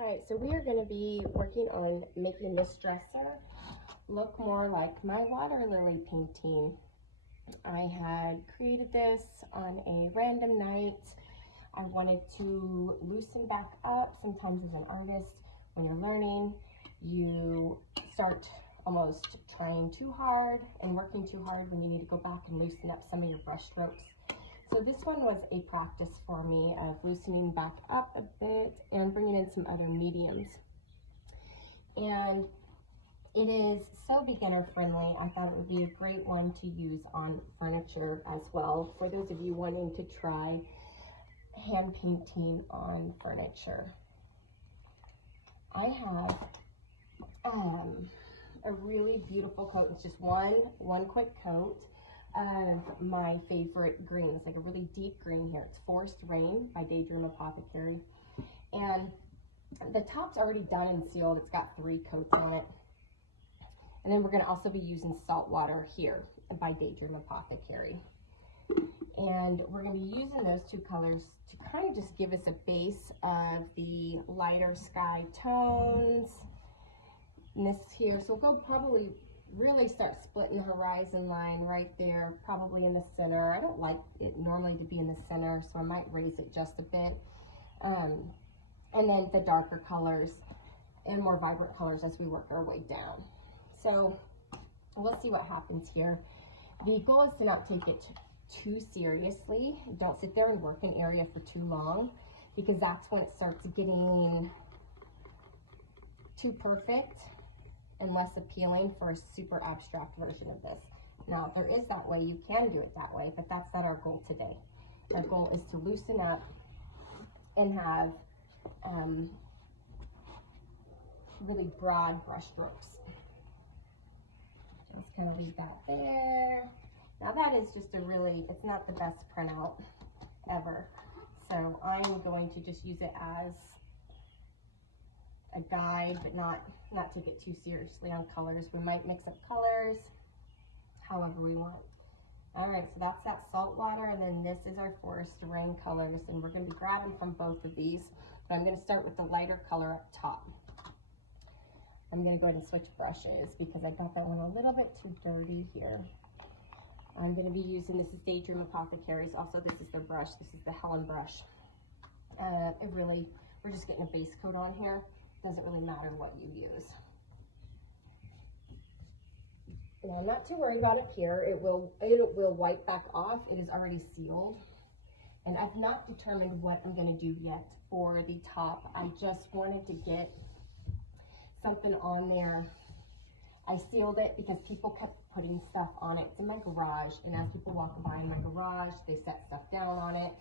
All right, so we are going to be working on making this dresser look more like my water lily painting. I had created this on a random night. I wanted to loosen back up. Sometimes as an artist, when you're learning, you start almost trying too hard and working too hard when you need to go back and loosen up some of your brush strokes. So this one was a practice for me of loosening back up a bit and bringing in some other mediums. And it is so beginner friendly. I thought it would be a great one to use on furniture as well, for those of you wanting to try hand painting on furniture. I have a really beautiful coat. It's just one quick coat of my favorite greens, like a really deep green here. It's Forest Rain by Daydream Apothecary. And the top's already done and sealed. It's got 3 coats on it. And then we're going to also be using Salt Water here by Daydream Apothecary. And we're going to be using those 2 colors to kind of just give us a base of the lighter sky tones. And this here, so we'll go probably really start splitting the horizon line right there, probably in the center. I don't like it normally to be in the center, so I might raise it just a bit. And then the darker colors and more vibrant colors as we work our way down. So we'll see what happens here. The goal is to not take it too seriously. Don't sit there and work an area for too long, because that's when it starts getting too perfect and less appealing for a super abstract version of this. Now, if there is that way, you can do it that way, but that's not our goal today. Our goal is to loosen up and have really broad brush strokes. Just kind of leave that there. Now that is just a really, it's not the best printout ever. So I'm going to just use it as a guide, but not take it too seriously on colors. We might mix up colors however we want. All right, so that's that Salt Water, and then this is our Forest Rain colors, and we're going to be grabbing from both of these, but I'm going to start with the lighter color up top. I'm going to go ahead and switch brushes because I got that one a little bit too dirty here. I'm going to be using, this is Daydream Apothecaries, also this is their brush, this is the Helen brush. We're just getting a base coat on here. Doesn't really matter what you use. Now, I'm not too worried about it here. It will wipe back off. It is already sealed. And I've not determined what I'm going to do yet for the top. I just wanted to get something on there. I sealed it because people kept putting stuff on it. It's in my garage, and as people walk by in my garage, they set stuff down on it.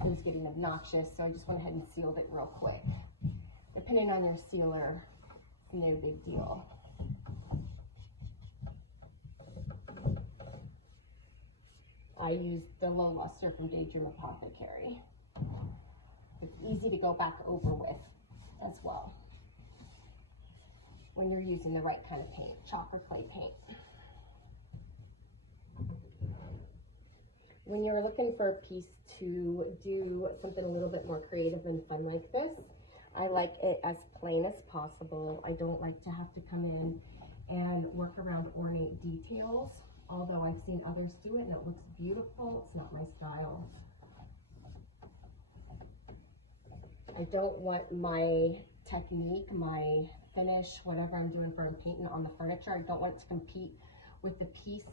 It was getting obnoxious, so I just went ahead and sealed it real quick. Depending on your sealer, no big deal. I used the Low Luster from Daydream Apothecary. It's easy to go back over with as well when you're using the right kind of paint, chalk or clay paint. When you're looking for a piece to do something a little bit more creative and fun like this, I like it as plain as possible. I don't like to have to come in and work around ornate details, although I've seen others do it and it looks beautiful. It's not my style. I don't want my technique, my finish, whatever I'm doing for painting on the furniture, I don't want it to compete with the piece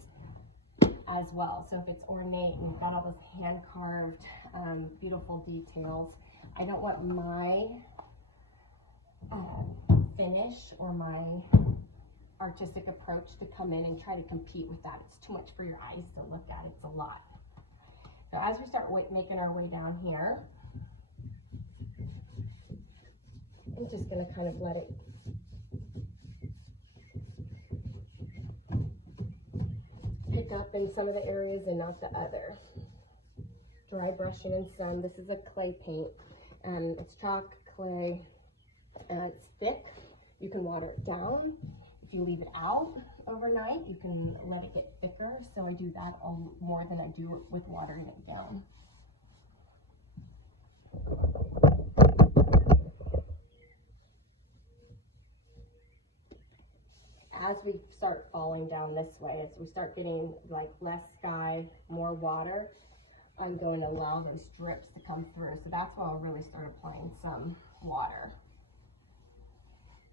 as well. So if it's ornate and you've got all those hand carved beautiful details, I don't want my finish or my artistic approach to come in and try to compete with that. It's too much for your eyes to look at. It's a lot. So as we start making our way down here, I'm just going to kind of let it pick up in some of the areas and not the other. Dry brushing in some. This is a clay paint. It's chalk, clay, it's thick. You can water it down. If you leave it out overnight, you can let it get thicker. So I do that more than I do with watering it down. as we start falling down this way, as we start getting like less sky, more water, I'm going to allow those drips to come through. So that's why I'll really start applying some water.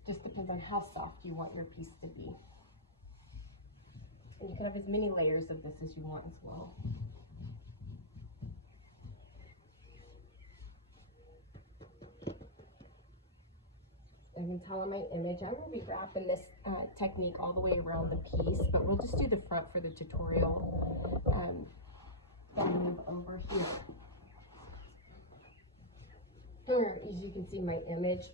Just depends on how soft you want your piece to be. And you can have as many layers of this as you want as well. You can tell on my image, I'm going to be wrapping this technique all the way around the piece, but we'll just do the front for the tutorial. I'll move over here. As you can see my image,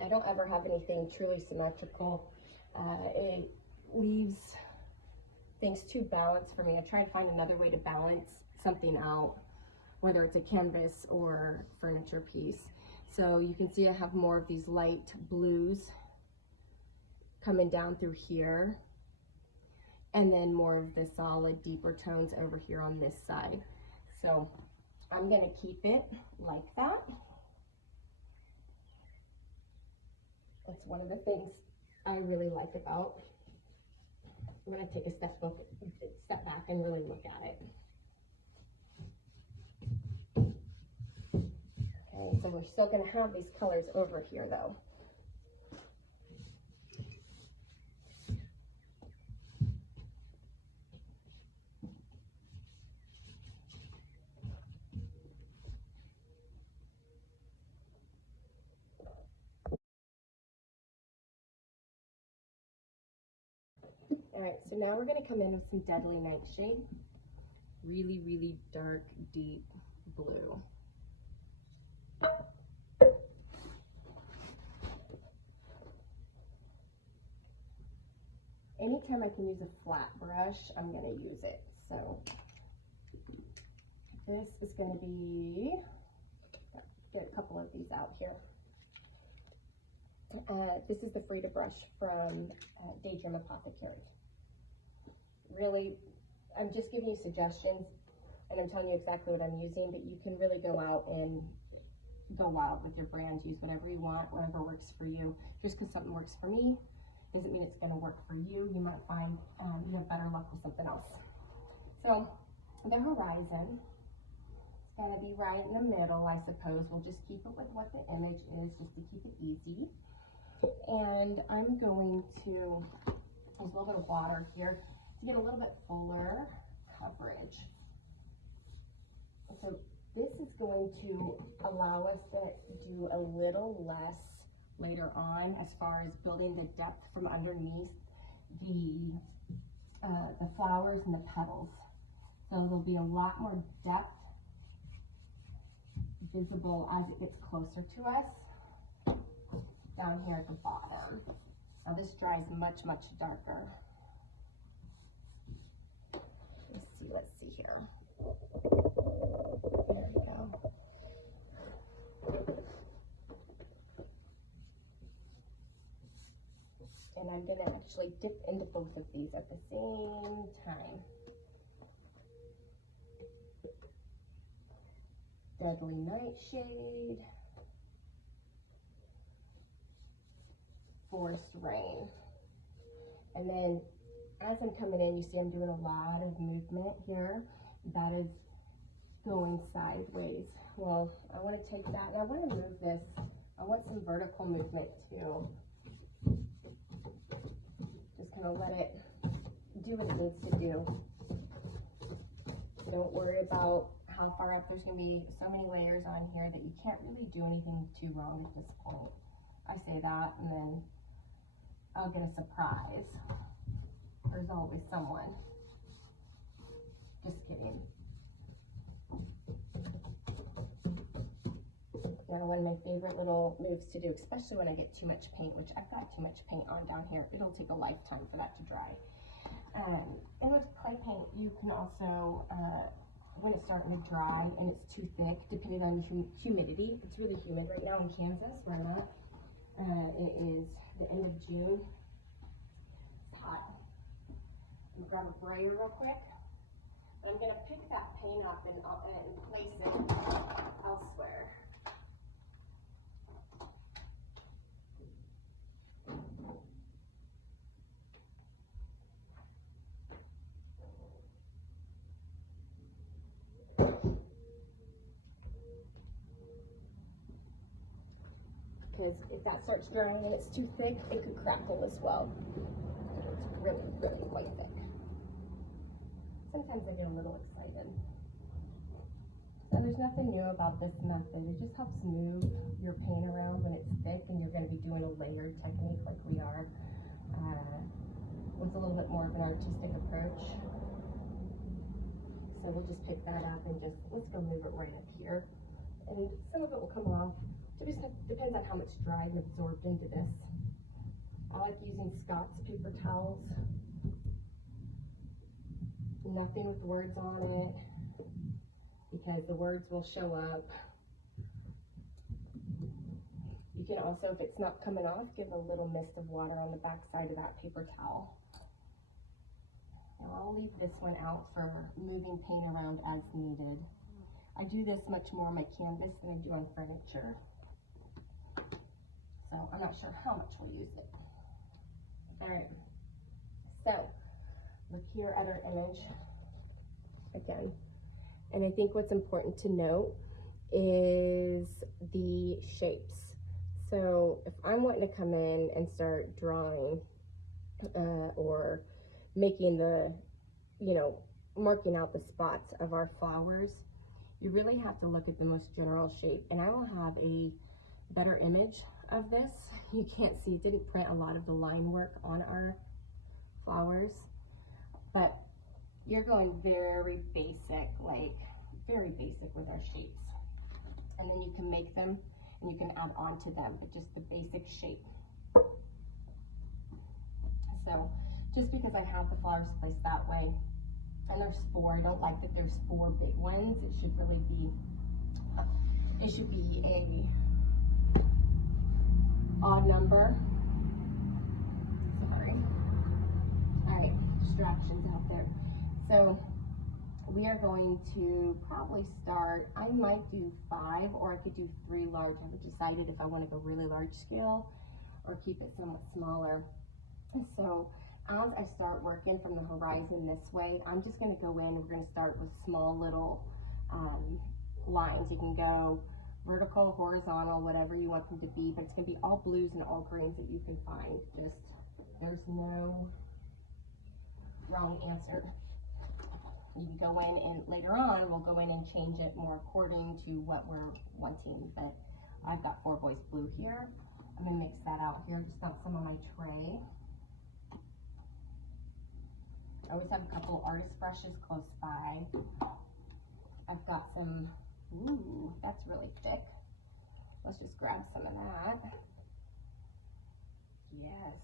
I don't ever have anything truly symmetrical. It leaves things too balanced for me. I try to find another way to balance something out, whether it's a canvas or furniture piece. So you can see I have more of these light blues coming down through here, and then more of the solid, deeper tones over here on this side. So I'm gonna keep it like that. That's one of the things I really like about. I'm gonna take a step back and really look at it. Okay, so we're still going to have these colors over here though. All right, so now we're going to come in with some Deadly Nightshade. Really, really dark, deep blue. Anytime I can use a flat brush, I'm going to use it. So this is going to be, get a couple of these out here. This is the Frida brush from Daydream Apothecary. Really, I'm just giving you suggestions, and I'm telling you exactly what I'm using, but you can really go out and go wild with your brand. Use whatever you want, whatever works for you. Just because something works for me doesn't mean it's going to work for you. You might find you have better luck with something else. So the horizon is going to be right in the middle, I suppose. We'll just keep it with what the image is, just to keep it easy. And I'm going to use a little bit of water here to get a little bit fuller coverage. So this is going to allow us to do a little less later on as far as building the depth from underneath the flowers and the petals. So there'll be a lot more depth visible as it gets closer to us down here at the bottom. Now this dries much, much darker. Let's see here. There we go. And I'm going to actually dip into both of these at the same time. Deadly Nightshade. Forest Rain. And then as I'm coming in, you see I'm doing a lot of movement here. That is going sideways. Well, I want to take that and I want to move this. I want some vertical movement too. Just kind of let it do what it needs to do. Don't worry about how far up. There's going to be so many layers on here that you can't really do anything too wrong at this point. I say that and then I'll get a surprise. There's always someone. Just kidding. Now, one of my favorite little moves to do, especially when I get too much paint, which I've got too much paint on down here. It'll take a lifetime for that to dry. And with clay paint, you can also, when it's starting to dry and it's too thick, depending on the humidity, it's really humid right now in Kansas, where I'm at. It is the end of June. It's hot. I'm gonna grab a brayer real quick. I'm gonna pick that paint up and place it elsewhere. because if that starts drying and it's too thick, it could crackle as well. It's really, really quite thick. Sometimes I get a little excited. So there's nothing new about this method. It just helps move your paint around when it's thick and you're going to be doing a layered technique like we are. With a little bit more of an artistic approach. So we'll just pick that up and just, let's go move it right up here. And some of it will come off. It just depends on how much dried and absorbed into this. I like using Scott's paper towels. Nothing with words on it, because the words will show up. You can also, if it's not coming off, give a little mist of water on the back side of that paper towel. Now I'll leave this one out for moving paint around as needed. I do this much more on my canvas than I do on furniture. So I'm not sure how much we'll use it. All right, so look here at our image again. And I think what's important to note is the shapes. So if I'm wanting to come in and start drawing or making the, marking out the spots of our flowers, you really have to look at the most general shape. And I will have a better image of this. You can't see, it didn't print a lot of the line work on our flowers, but you're going very basic, very basic with our shapes. And then you can make them and you can add on to them, but just the basic shape. So just because I have the flowers placed that way, and there's 4, I don't like that there's 4 big ones. It should really be, a odd number. Sorry. All right, distractions out there. So we are going to probably start, I might do 5, or I could do 3 large. I haven't decided if I want to go really large scale or keep it somewhat smaller. So as I start working from the horizon this way, I'm just going to go in, we're going to start with small little lines. You can go vertical, horizontal, whatever you want them to be, but it's going to be all blues and all greens that you can find. Just, there's no wrong answer. You can go in and later on, we'll go in and change it more according to what we're wanting. But I've got 4 voice blue here. I'm going to mix that out here. Just dump some on my tray. I always have a couple artist brushes close by. I've got some, ooh, that's really thick. Let's just grab some of that. Yes.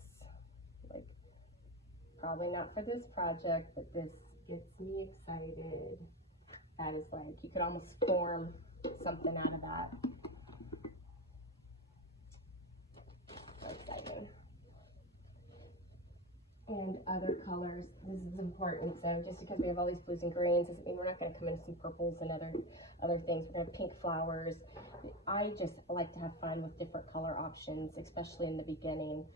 Probably not for this project, but this gets me excited. That is you could almost form something out of that. So exciting. And other colors, this is important. So just because we have all these blues and greens doesn't mean we're not going to come into some purples and other things. We're going to have pink flowers. I just like to have fun with different color options, especially in the beginning.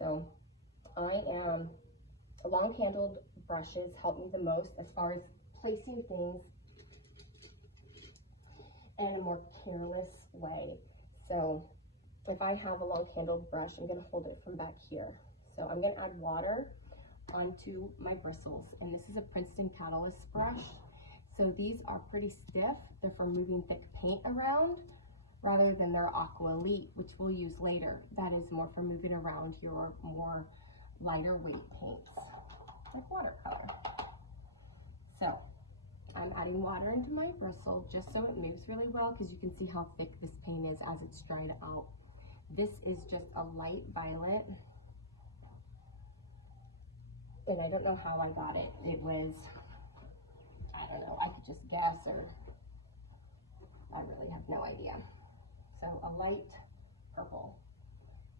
So long-handled brushes help me the most as far as placing things in a more careless way. So if I have a long-handled brush, I'm going to hold it from back here. So I'm going to add water onto my bristles, and this is a Princeton Catalyst brush. So these are pretty stiff. They're for moving thick paint around rather than their Aqua Elite, which we'll use later. That is more for moving around your more lighter weight paints, like watercolor. So I'm adding water into my bristle just so it moves really well, because you can see how thick this paint is as it's dried out. This is just a light violet. And I don't know how I got it. It was, I don't know, I could just guess, or I really have no idea. So a light purple.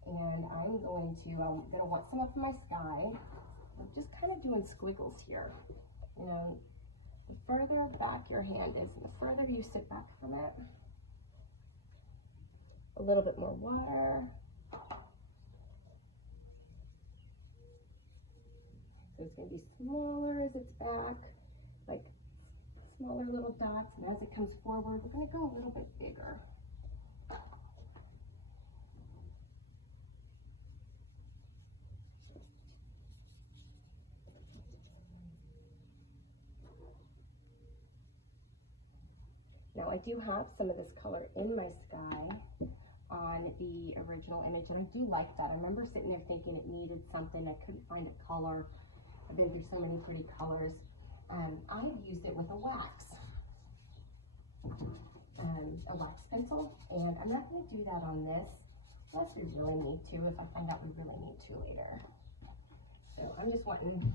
And I'm gonna want some up in my sky. I'm just kind of doing squiggles here. The further back your hand is, and the further you sit back from it, a little bit more water. It's going to be smaller as it's back, like smaller little dots, and as it comes forward, we're going to go a little bit bigger. I do have some of this color in my sky on the original image, and I do like that. I remember sitting there thinking it needed something. I couldn't find a color. I've been through so many pretty colors. I've used it with a wax pencil, and I'm not going to do that on this unless we really need to, if I find out we really need to later. So I'm just wanting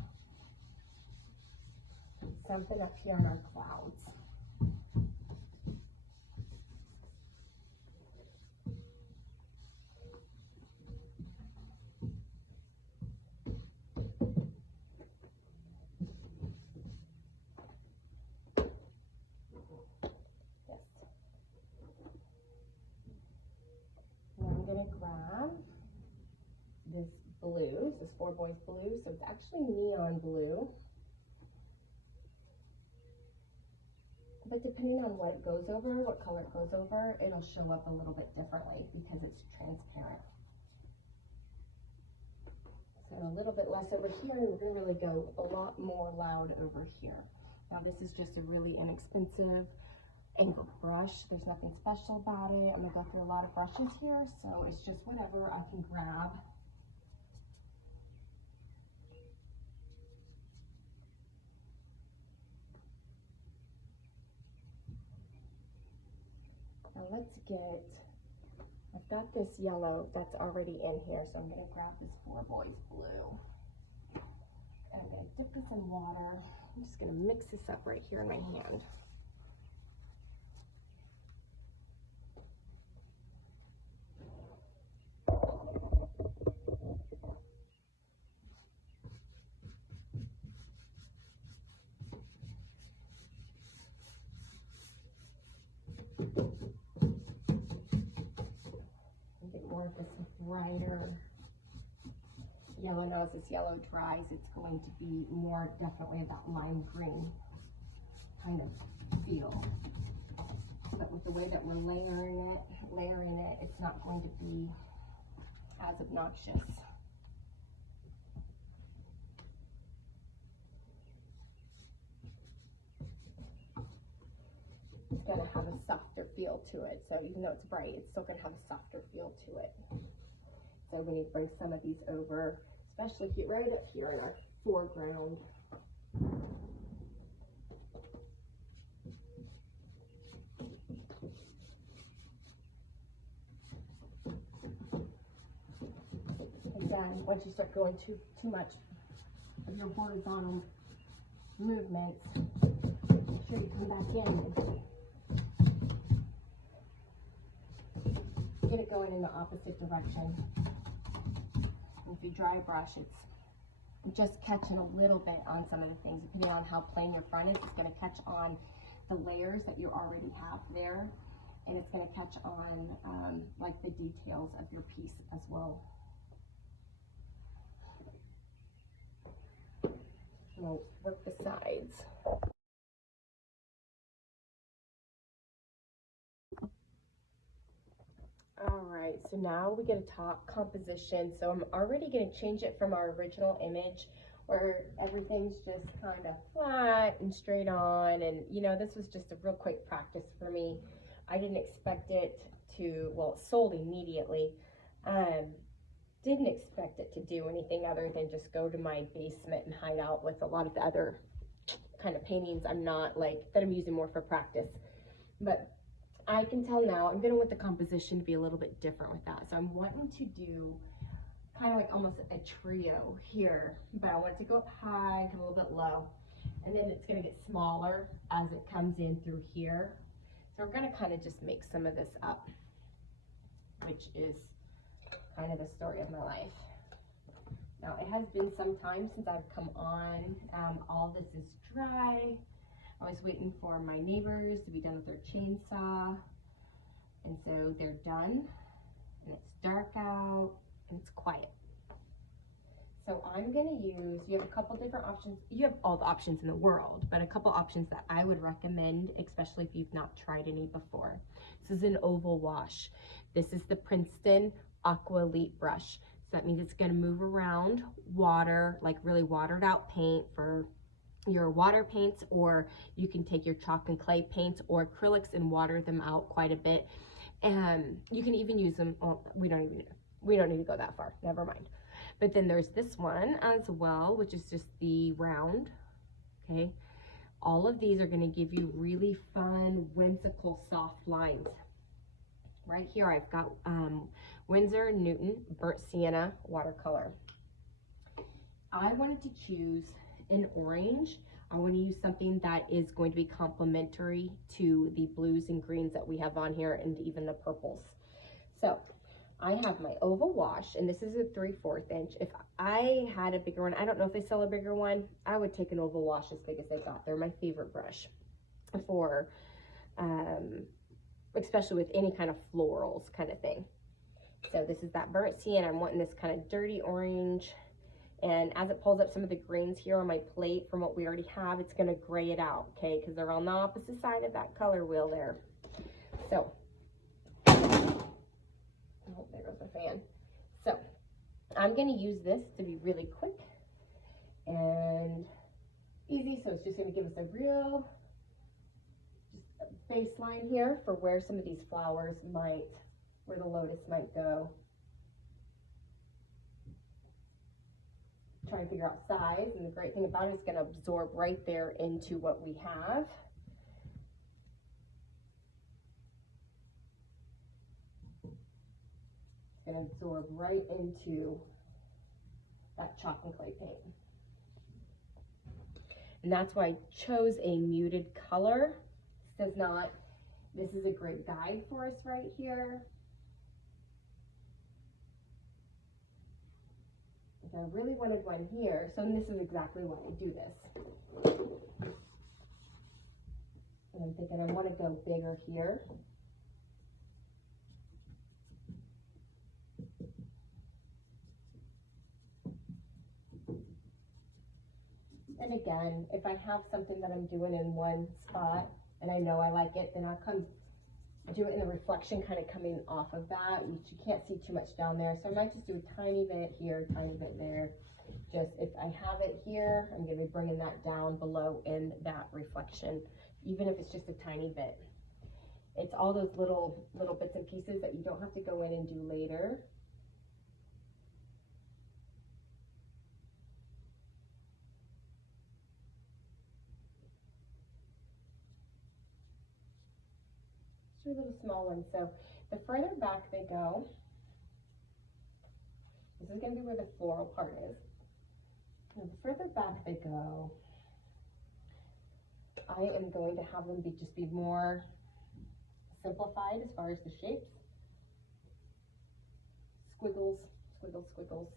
something up here on our clouds. Grab this blue. This is Four Boys blue, so it's actually neon blue. But depending on what it goes over, what color it goes over, it'll show up a little bit differently because it's transparent. So a little bit less over here, and we're going to really go a lot more loud over here. Now this is just a really inexpensive angled brush. There's nothing special about it. I'm going to go through a lot of brushes here, so it's just whatever I can grab. Now let's get, I've got this yellow that's already in here, so I'm going to grab this Four Boys blue. And I'm going to dip this in water. I'm just going to mix this up right here in my hand. This brighter yellow. Now as this yellow dries, it's going to be more definitely that lime green kind of feel. But with the way that we're layering it, it's not going to be as obnoxious. It's going to have a softer feel to it. So even though it's bright, it's still going to have a softer feel to it. So we need to bring some of these over, especially right up here in our foreground. Again, once you start going too much of your horizontal movements, make sure you come back in. Get it going in the opposite direction. If you dry brush, it's just catching a little bit on some of the things. Depending on how plain your front is, it's going to catch on the layers that you already have there, and it's going to catch on like the details of your piece as well. We'll work the sides. All right, so now we get a top composition. So I'm already going to change it from our original image where everything's just kind of flat and straight on. And you know, this was just a real quick practice for me. I didn't expect it to, well, it sold immediately. Didn't expect it to do anything other than just go to my basement and hide out with a lot of the other kind of paintings I'm not like, that I'm using more for practice. But I can tell now I'm going to want the composition to be a little bit different with that. So I'm wanting to do kind of like almost a trio here, but I want it to go up high, come a little bit low, and then it's going to get smaller as it comes in through here. So we're going to kind of just make some of this up, which is kind of the story of my life. Now it has been some time since I've come on. All this is dry. I was waiting for my neighbors to be done with their chainsaw, and so they're done, and it's dark out and it's quiet. So I'm going to use, you have a couple different options. You have all the options in the world, but a couple options that I would recommend, especially if you've not tried any before. This is an oval wash. This is the Princeton Aqua Elite brush. So that means it's going to move around water, like really watered out paint for your water paints, or you can take your chalk and clay paints or acrylics and water them out quite a bit. And you can even use them, well, we don't need to go that far, never mind. But then there's this one as well, which is just the round, okay? All of these are gonna give you really fun, whimsical, soft lines. Right here, I've got Winsor Newton Burnt Sienna watercolor. I wanted to choose an orange. I want to use something that is going to be complementary to the blues and greens that we have on here, and even the purples. So I have my oval wash, and this is a 3/4 inch. If I had a bigger one, I don't know if they sell a bigger one, I would take an oval wash as big as they got. They're my favorite brush for especially with any kind of florals kind of thing. So this is that burnt sienna. I'm wanting this kind of dirty orange. And as it pulls up some of the greens here on my plate from what we already have, it's going to gray it out, okay? Because they're on the opposite side of that color wheel there. So, oh, there goes my fan. So, I'm going to use this to be really quick and easy. So, it's just going to give us a real baseline here for where some of these flowers might, where the lotus might go. Trying to figure out size, and the great thing about it is it's going to absorb right there into what we have. It's going to absorb right into that chalk and clay paint. And that's why I chose a muted color. This is a great guide for us right here. I really wanted one here, so this is exactly why I do this. And I'm thinking I want to go bigger here. And again, if I have something that I'm doing in one spot and I know I like it, then I'll come do it in the reflection kind of coming off of that, which you can't see too much down there. So I might just do a tiny bit here, tiny bit there. Just if I have it here, I'm going to be bringing that down below in that reflection, even if it's just a tiny bit. It's all those little bits and pieces that you don't have to go in and do later. Little small ones. So the further back they go, this is going to be where the floral part is. And the further back they go, I am going to have them just be more simplified as far as the shapes. Squiggles, squiggles, squiggles.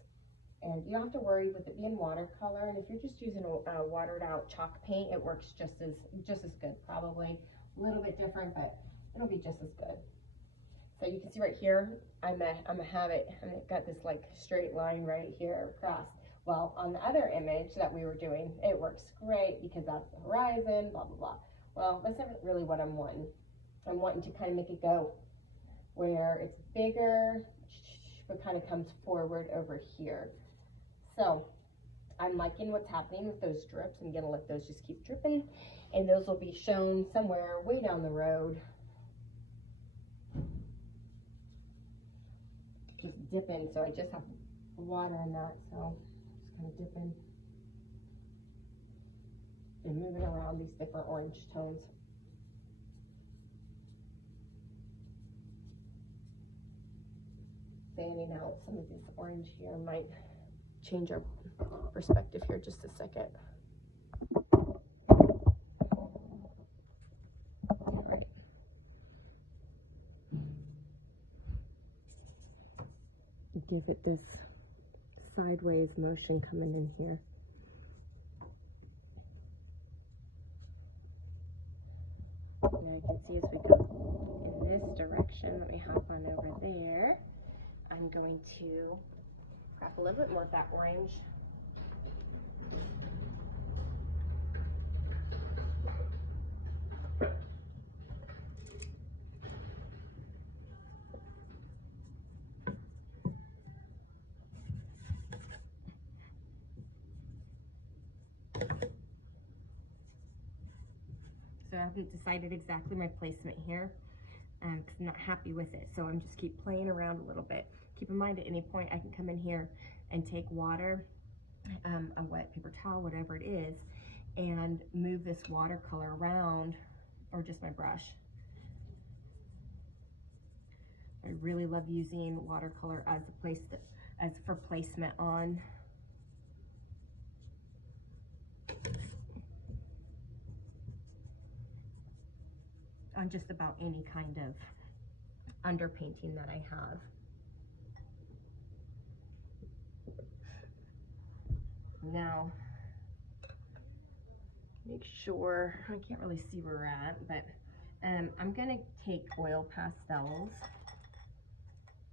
And you don't have to worry with it being watercolor. And if you're just using a watered out chalk paint, it works just as good. Probably a little bit different, but it'll be just as good. So you can see right here, I'm gonna have it, and it got this like straight line right here across. Well, on the other image that we were doing, it works great because that's the horizon, blah, blah, blah. Well, that's not really what I'm wanting. I'm wanting to kind of make it go where it's bigger, but kind of comes forward over here. So I'm liking what's happening with those drips. I'm gonna let those just keep dripping, and those will be shown somewhere way down the road. Just dipping, so I just have water in that, so just kind of dipping and moving around these different orange tones. Fanning out some of this orange here might change our perspective here just a second. All right. Give it this sideways motion coming in here. Now you can see as we go in this direction, let me hop on over there. I'm going to grab a little bit more of that orange. haven't decided exactly my placement here because I'm not happy with it. So I'm just keep playing around a little bit. Keep in mind at any point I can come in here and take water, a wet paper towel, whatever it is, and move this watercolor around, or just my brush. I really love using watercolor as for placement on just about any kind of underpainting that I have. Now, make sure, I can't really see where we're at, but I'm gonna take oil pastels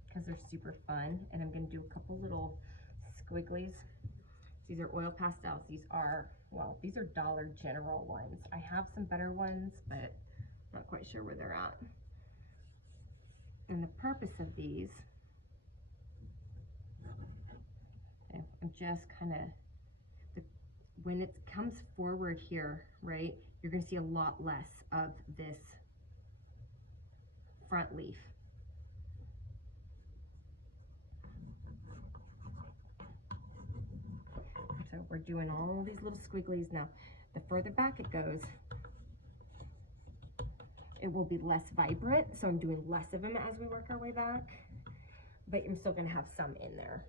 because they're super fun, and I'm gonna do a couple little squigglies. These are oil pastels. These are, well, these are Dollar General ones. I have some better ones, but not quite sure where they're at. And the purpose of these, okay, I'm just kind of, when it comes forward here, right, you're going to see a lot less of this front leaf. So we're doing all these little squigglies now. The further back it goes, it will be less vibrant, so I'm doing less of them as we work our way back, but I'm still going to have some in there.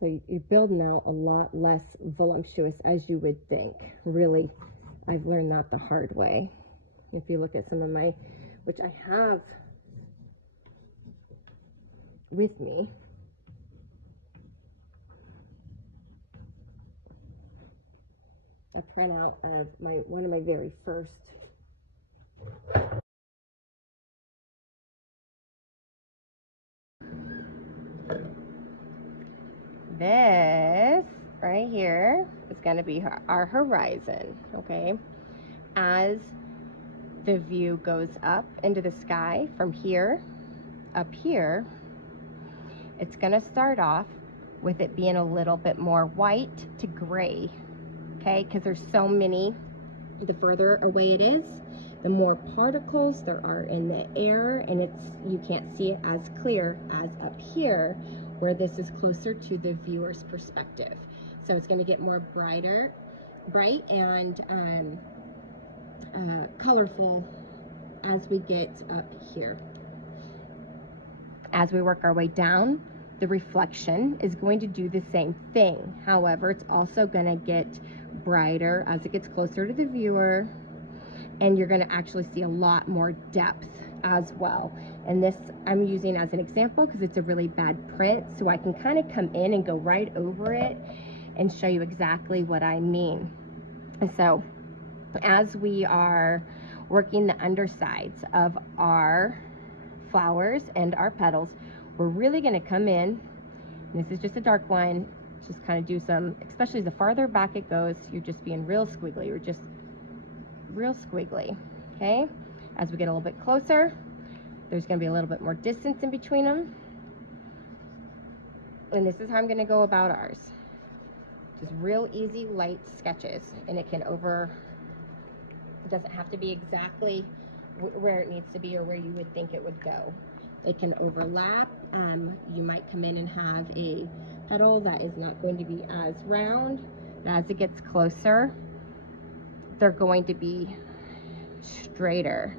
So you're building out a lot less voluptuous as you would think. Really, I've learned that the hard way. If you look at some of my, which I have with me, a printout of one of my very first this right here is going to be our horizon, okay? As the view goes up into the sky from here, up here, it's going to start off with it being a little bit more white to gray, okay? Because there's so many, the further away it is, the more particles there are in the air, and you can't see it as clear as up here, where this is closer to the viewer's perspective. So it's going to get more bright and colorful as we get up here. As we work our way down, the reflection is going to do the same thing. However, it's also going to get brighter as it gets closer to the viewer, and you're going to actually see a lot more depth as well. And this I'm using as an example because it's a really bad print, so I can kind of come in and go right over it and show you exactly what I mean. And so as we are working the undersides of our flowers and our petals, we're really going to come in, and this is just a dark line, just kind of do some, especially the farther back it goes, you're just being real squiggly, you're just real squiggly, okay? As we get a little bit closer, there's going to be a little bit more distance in between them, and this is how I'm going to go about ours. Just real easy light sketches, and it doesn't have to be exactly where it needs to be or where you would think it would go. It can overlap. You might come in and have a petal that is not going to be as round. As it gets closer, they're going to be straighter.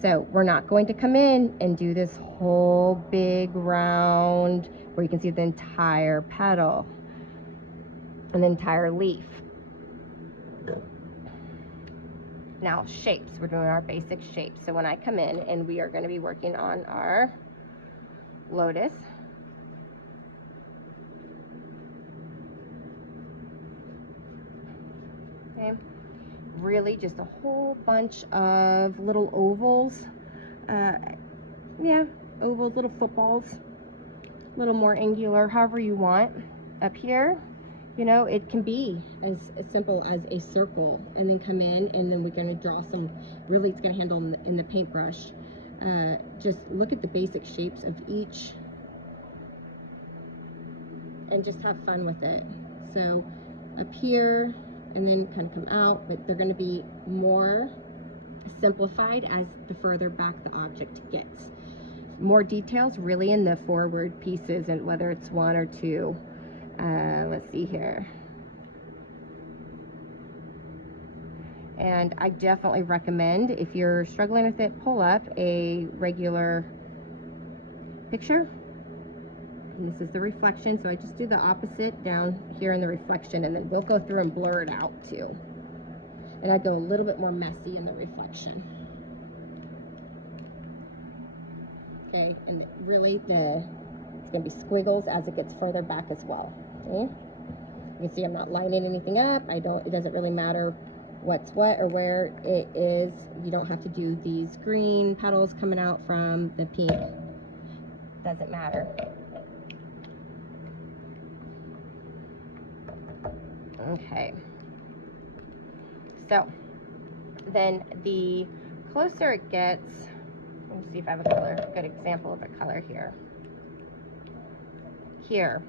So we're not going to come in and do this whole big round where you can see the entire petal and the entire leaf. Now shapes, we're doing our basic shapes. So when I come in, and we are going to be working on our lotus. Okay, really just a whole bunch of little ovals. Yeah, ovals, little footballs, a little more angular, however you want. Up here, you know, it can be as simple as a circle, and then come in, and then we're going to draw some, really it's going to handle in the paintbrush. Just look at the basic shapes of each and just have fun with it. So up here, and then kind of come out, but they're going to be more simplified as the further back the object gets. More details really in the forward pieces, and whether it's one or two. Let's see here. And I definitely recommend, if you're struggling with it, pull up a regular picture. And this is the reflection, so I just do the opposite down here in the reflection, and then we'll go through and blur it out too. And I go a little bit more messy in the reflection. Okay, and really it's going to be squiggles as it gets further back as well. Okay? You can see I'm not lining anything up. It doesn't really matter what's what or where it is. You don't have to do these green petals coming out from the pink. Doesn't matter. Okay. So then the closer it gets, let me see if I have a good example of a color here. Here,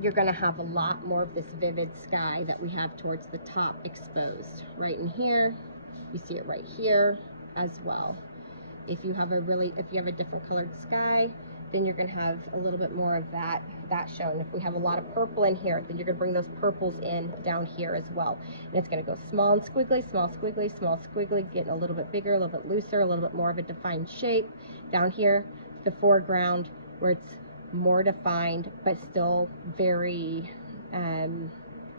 you're going to have a lot more of this vivid sky that we have towards the top exposed. Right in here, you see it right here as well. If you have a different colored sky, then you're going to have a little bit more of that shown. If we have a lot of purple in here, then you're going to bring those purples in down here as well. And it's going to go small and squiggly, small squiggly, small squiggly, getting a little bit bigger, a little bit looser, a little bit more of a defined shape. Down here, the foreground, where it's more defined, but still very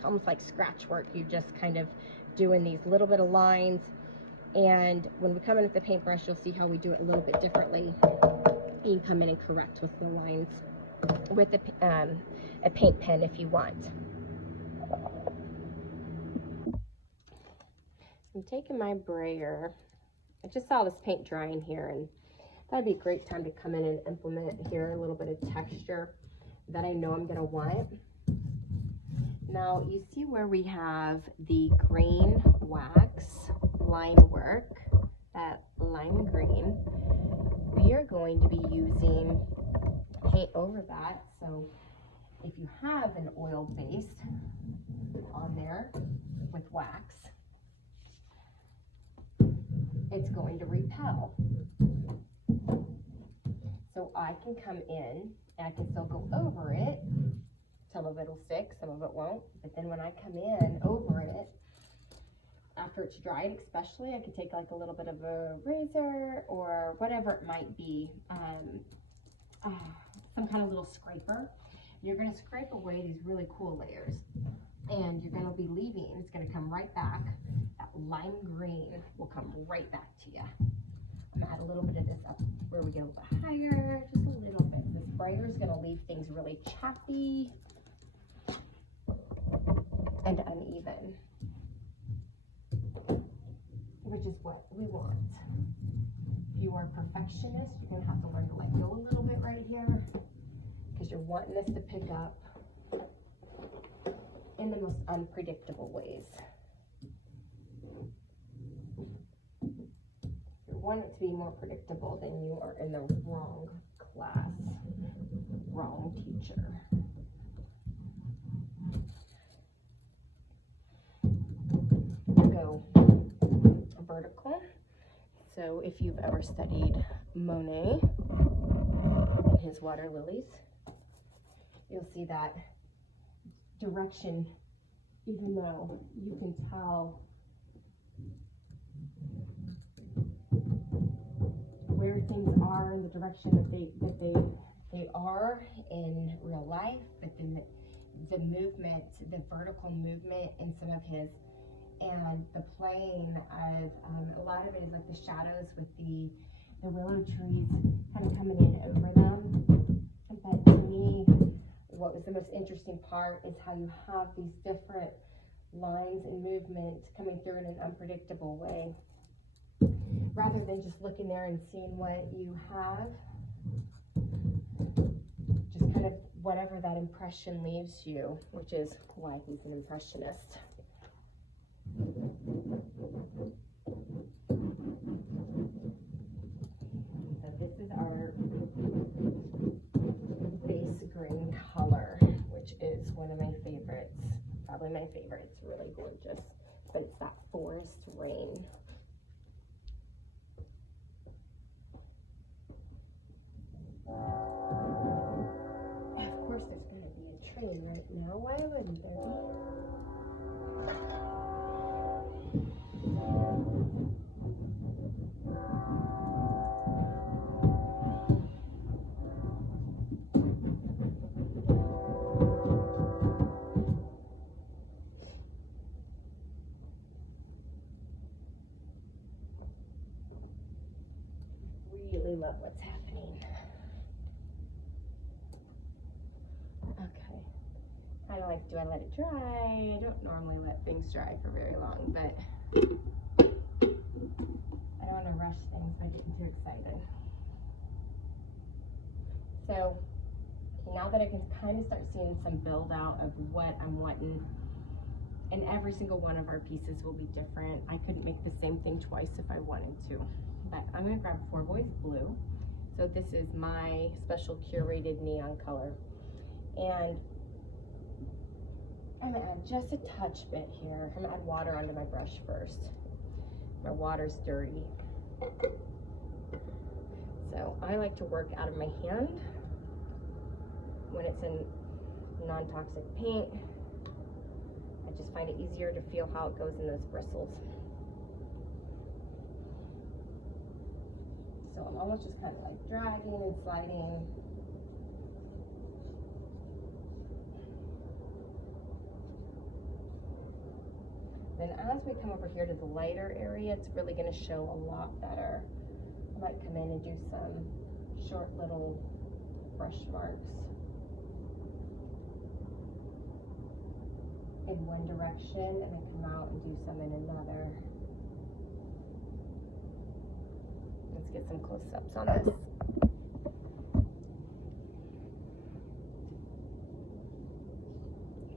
almost like scratch work. You're just kind of doing these little bit of lines. And when we come in with the paintbrush, you'll see how we do it a little bit differently. You can come in and correct with the lines with a paint pen if you want. I'm taking my brayer. I just saw this paint drying here, and that'd be a great time to come in and implement here a little bit of texture that I know I'm going to want. Now, you see where we have the green wax line work, that lime green. We are going to be using paint over that. So if you have an oil base on there with wax, it's going to repel. So I can come in and I can still go over it. Some of it will stick, some of it won't. But then when I come in over it, after it's dried especially, I could take like a little bit of a razor or whatever it might be, some kind of little scraper. You're going to scrape away these really cool layers. And you're going to be leaving, it's going to come right back. That lime green will come right back to you. I'm going to add a little bit of this up where we get a little bit higher, just a little bit. The sprayer is going to leave things really choppy and uneven, which is what we want. If you are a perfectionist, you're going to have to learn to let go a little bit right here, because you're wanting this to pick up in the most unpredictable ways. If you want it to be more predictable, then you are in the wrong class, wrong teacher. Go vertical. So if you've ever studied Monet and his water lilies, you'll see that direction, even though you can tell where things are in the direction that they are in real life, but then the movement, the vertical movement in some of his, and the playing of a lot of it is like the shadows with the willow trees kind of coming in over them. But to me, what was the most interesting part is how you have these different lines and movement coming through in an unpredictable way. Rather than just looking there and seeing what you have, just kind of whatever that impression leaves you, which is why he's an impressionist. So this is our base green color, which is one of my favorites, probably my favorite. It's really gorgeous, but it's that forest rain. Of course there's going to be a train right now. Why wouldn't there be? Really love what's happening. Okay. Kind of like, do I let it dry? I don't normally let things dry for very long, but I don't want to rush things by getting too excited. So now that I can kind of start seeing some build out of what I'm wanting, and every single one of our pieces will be different. I couldn't make the same thing twice if I wanted to. But I'm going to grab 4 Boys Blue. So this is my special curated neon color. And I'm going to add just a touch bit here. I'm going to add water onto my brush first. My water's dirty. So I like to work out of my hand when it's in non-toxic paint. I just find it easier to feel how it goes in those bristles. So I'm almost just kind of like dragging and sliding. Then as we come over here to the lighter area, it's really going to show a lot better. I might come in and do some short little brush marks in one direction and then come out and do some in another. Let's get some close-ups on this.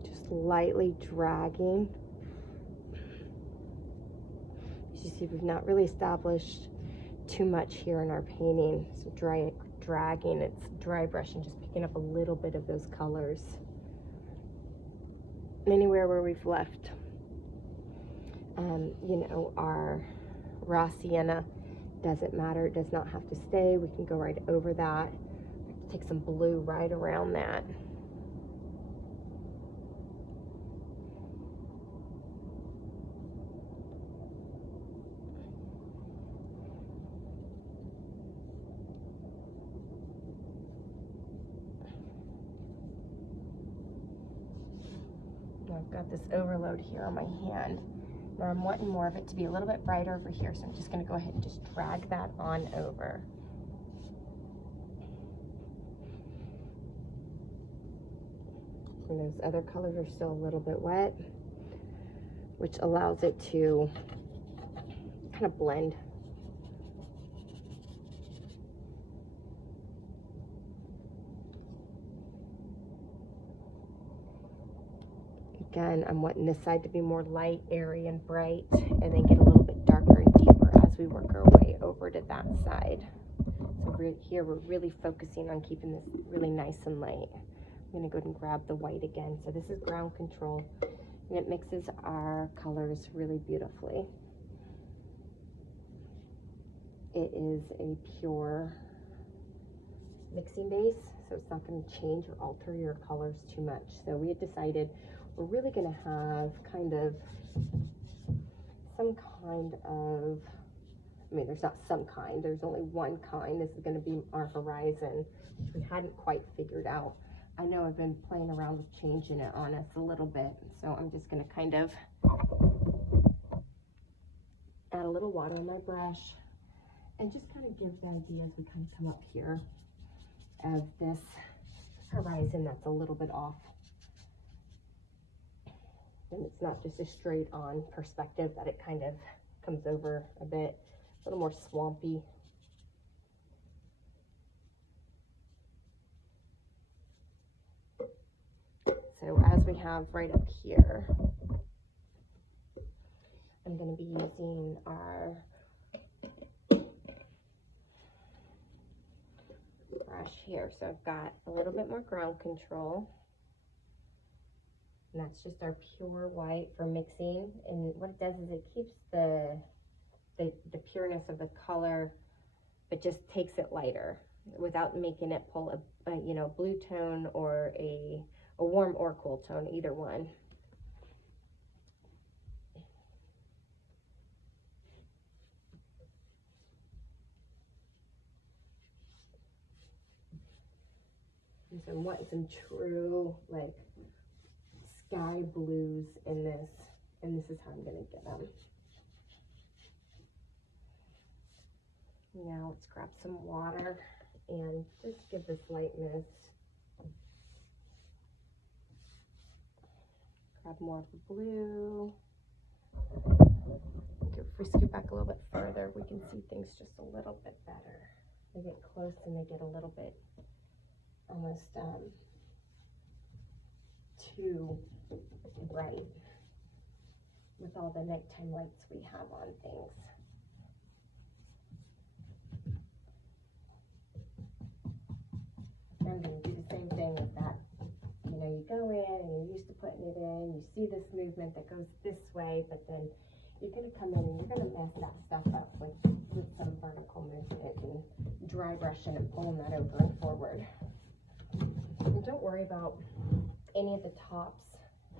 Just lightly dragging. As you see, we've not really established too much here in our painting. So dragging, it's dry brushing, just picking up a little bit of those colors. Anywhere where we've left, you know, our raw sienna, doesn't matter, it does not have to stay. We can go right over that. Take some blue right around that. I've got this overload here on my hand. Now I'm wanting more of it to be a little bit brighter over here, so I'm just going to go ahead and just drag that on over. And those other colors are still a little bit wet, which allows it to kind of blend. Again, I'm wanting this side to be more light, airy, and bright, and then get a little bit darker and deeper as we work our way over to that side. So here we're really focusing on keeping this really nice and light. I'm going to go ahead and grab the white again. So this is ground control, and it mixes our colors really beautifully. It is a pure mixing base, so it's not going to change or alter your colors too much. So we had decided we're really going to have some kind of, I mean, there's not some kind, there's only one kind. This is going to be our horizon, which we hadn't quite figured out. I know I've been playing around with changing it on us a little bit, so I'm just going to kind of add a little water on my brush and just kind of give the idea as we kind of come up here of this horizon that's a little bit off. And it's not just a straight on perspective that it kind of comes over a bit, a little more swampy. So as we have right up here, I'm going to be using our brush here. So I've got a little bit more ground control. And that's just our pure white for mixing. And what it does is it keeps the pureness of the color, but just takes it lighter without making it pull a you know, blue tone or a warm or cool tone, either one. So I'm wanting some true, like, sky blues in this, and this is how I'm gonna get them. Now let's grab some water and just give this lightness. Grab more of the blue. If we scoot back a little bit further, we can see things just a little bit better. They get close and they get a little bit almost too bright with all the nighttime lights we have on things. I'm going to do the same thing with that. You know, you go in and you're used to putting it in, you see this movement that goes this way, but then you're going to come in and you're going to mess that stuff up with some vertical movement and dry brushing and pulling that over and forward. And don't worry about any of the tops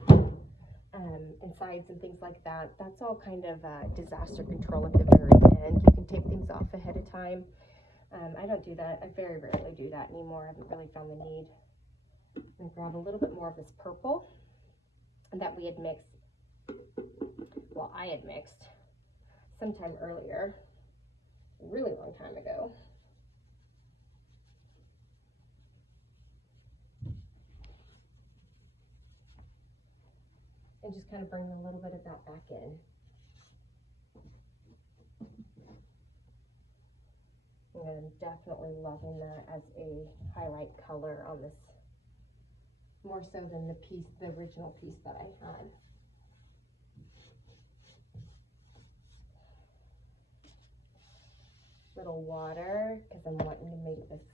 and sides and things like that. That's all kind of disaster control at the very end. You can take things off ahead of time. I don't do that. I very rarely do that anymore. I haven't really found the need. I'm going to grab a little bit more of this purple that we had mixed. Well, I had mixed sometime earlier, a really long time ago. And just kind of bring a little bit of that back in. And I'm definitely loving that as a highlight color on this, more so than the original piece that I had. Little water, because I'm wanting to make this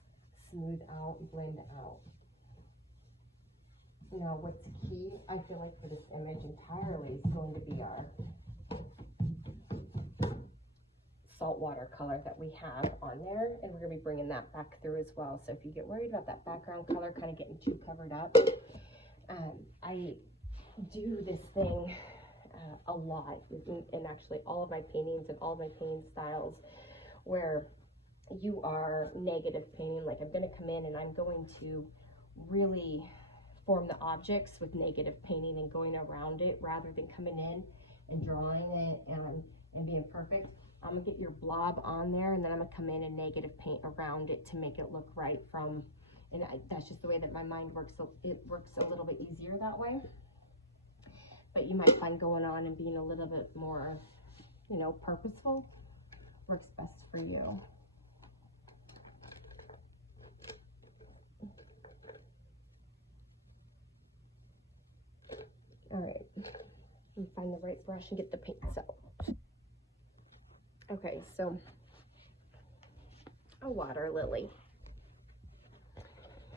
smooth out and blend out. Now, what's key, I feel like, for this image entirely is going to be our saltwater color that we have on there, and we're going to be bringing that back through as well. So if you get worried about that background color kind of getting too covered up, I do this thing a lot, and actually all of my paintings and all of my painting styles, where you are negative painting. Like, I'm going to come in and I'm going to really form the objects with negative painting and going around it rather than coming in and drawing it and being perfect. I'm gonna get your blob on there, and then I'm gonna come in and negative paint around it to make it look right from, and that's just the way that my mind works. So it works a little bit easier that way. But you might find going on and being a little bit more, you know, purposeful works best for you. All right, and find the right brush and get the paints out. Okay, so a water lily.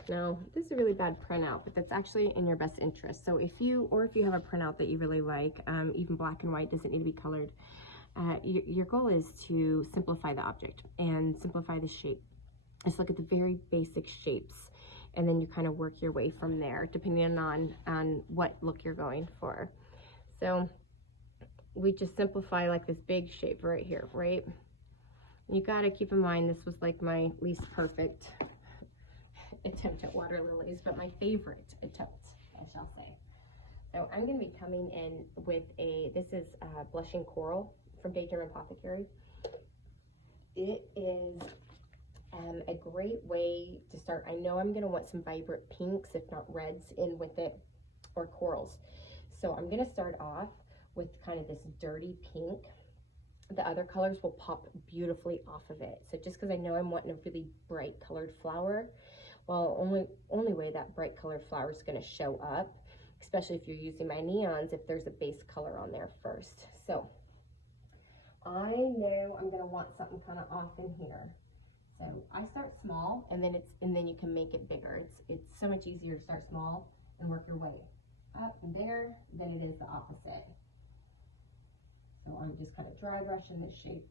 Now, this is a really bad printout, but that's actually in your best interest. So if you have a printout that you really like, even black and white doesn't need to be colored. Your goal is to simplify the object and simplify the shape. Just look at the very basic shapes, and then you kind of work your way from there, depending on what look you're going for. So we just simplify like this big shape right here, right? You got to keep in mind, this was like my least perfect attempt at water lilies, but my favorite attempt, I shall say. So I'm going to be coming in with this is Blushing Coral from Daydream Apothecary. It is a great way to start. I know I'm going to want some vibrant pinks, if not reds, in with it, or corals. So I'm going to start off with kind of this dirty pink. The other colors will pop beautifully off of it. So just because I know I'm wanting a really bright colored flower, well, only way that bright colored flower is going to show up, especially if you're using my neons, if there's a base color on there first. So I know I'm going to want something kind of off in here. So I start small, and then you can make it bigger. It's so much easier to start small and work your way up and bigger than it is the opposite. So I'm just kind of dry brushing this shape.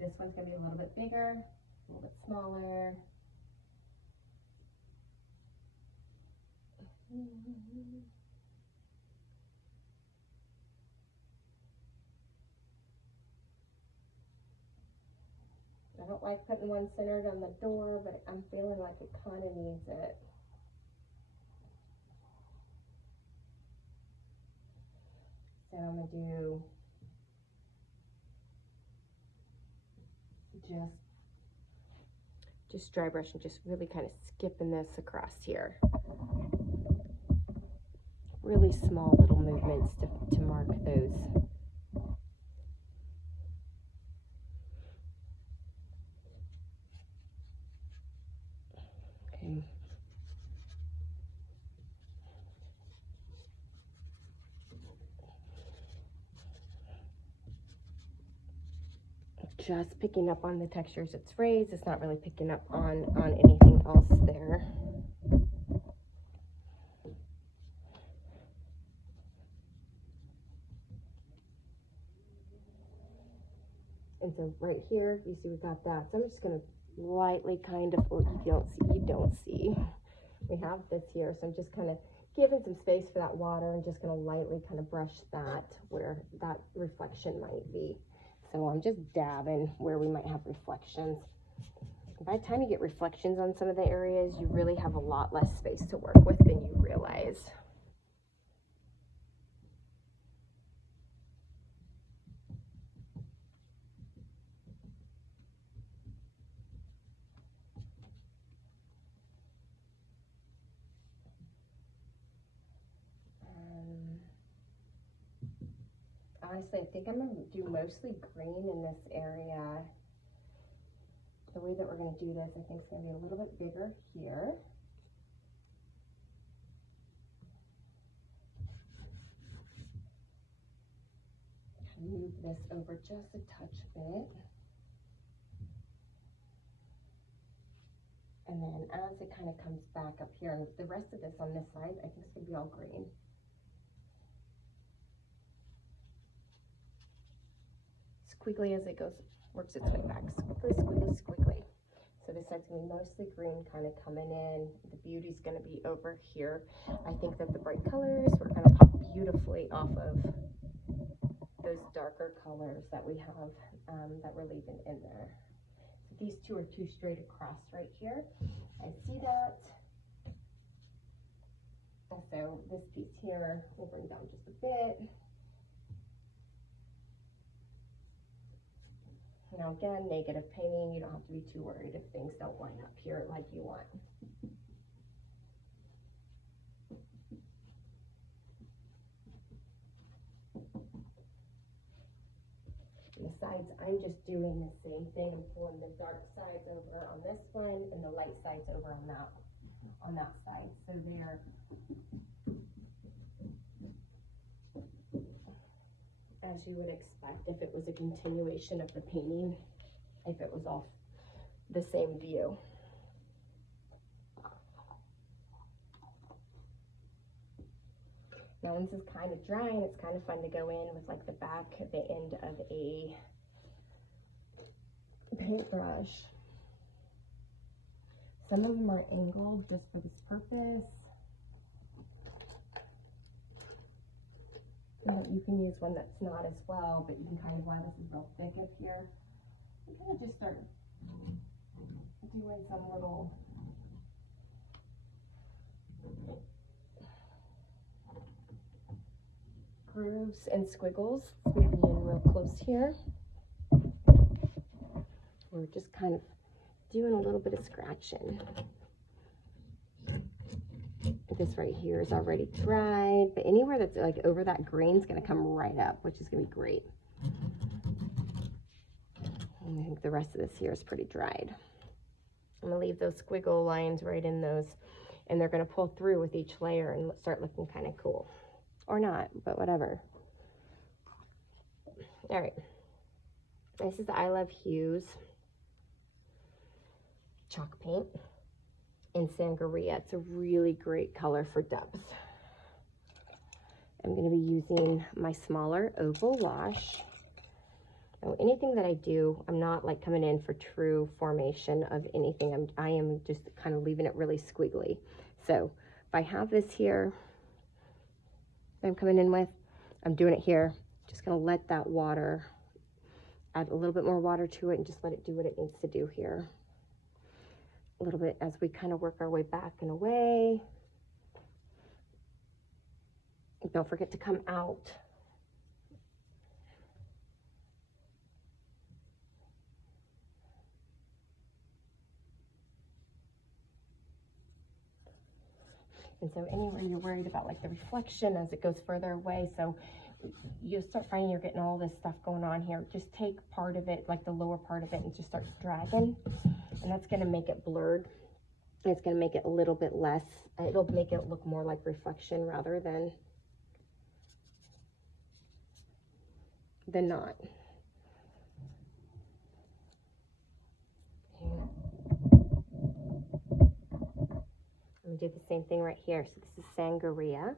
This one's going to be a little bit bigger, a little bit smaller. I don't like putting one centered on the door, but I'm feeling like it kind of needs it. So I'm going to do just dry brush and just really kind of skipping this across here. Really small little movements to mark those. Okay. Just picking up on the textures it's raised. It's not really picking up on anything else there. And so right here, you see we got that. So I'm just going to lightly kind of, oh, you don't see. We have this here, so I'm just kind of giving some space for that water and just going to lightly kind of brush that where that reflection might be. So I'm just dabbing where we might have reflections. By the time you get reflections on some of the areas, you really have a lot less space to work with than you realize. Honestly, I think I'm going to do mostly green in this area. The way that we're going to do this, I think, is going to be a little bit bigger here. Move this over just a touch bit. And then as it kind of comes back up here, and the rest of this on this side, I think it's going to be all green. Squiggly as it goes, works its way back. Squiggly, squiggly, squiggly. So this side's going to be mostly green kind of coming in. The beauty's going to be over here. I think that the bright colors were going to pop beautifully off of those darker colors that we have that we're leaving in there. So these two are too straight across right here. I see that. And so this piece here we'll bring down just a bit. Now again, negative painting, you don't have to be too worried if things don't line up here like you want. And the sides, I'm just doing the same thing. I'm pulling the dark sides over on this one and the light sides over on that side. So they're as you would expect if it was a continuation of the painting, if it was off the same view. Now once it's kind of dry, and it's kind of fun to go in with like the end of a paintbrush. Some of them are angled just for this purpose. You can use one that's not as well, but you can kind of, while this is real thick up here, you kind of just start doing some little grooves and squiggles. Maybe in real close here. We're just kind of doing a little bit of scratching. This right here is already dried, but anywhere that's like over that green is going to come right up, which is going to be great. And I think the rest of this here is pretty dried. I'm going to leave those squiggle lines right in those, and they're going to pull through with each layer and start looking kind of cool. Or not, but whatever. All right. This is I Love Hues chalk paint in Sangria. It's a really great color for depth. I'm going to be using my smaller oval wash. Now, anything that I do, I'm not like coming in for true formation of anything. I am just kind of leaving it really squiggly. So if I have this here that I'm coming in with, I'm doing it here. Just going to let that water, add a little bit more water to it and just let it do what it needs to do here. A little bit as we kind of work our way back and away. Don't forget to come out. And so anywhere you're worried about like the reflection as it goes further away, so you'll start finding you're getting all this stuff going on here. Just take part of it, like the lower part of it, and just start dragging. And that's going to make it blurred. It's going to make it a little bit less. It'll make it look more like reflection rather than not. I'm going to do the same thing right here. So this is Sangria.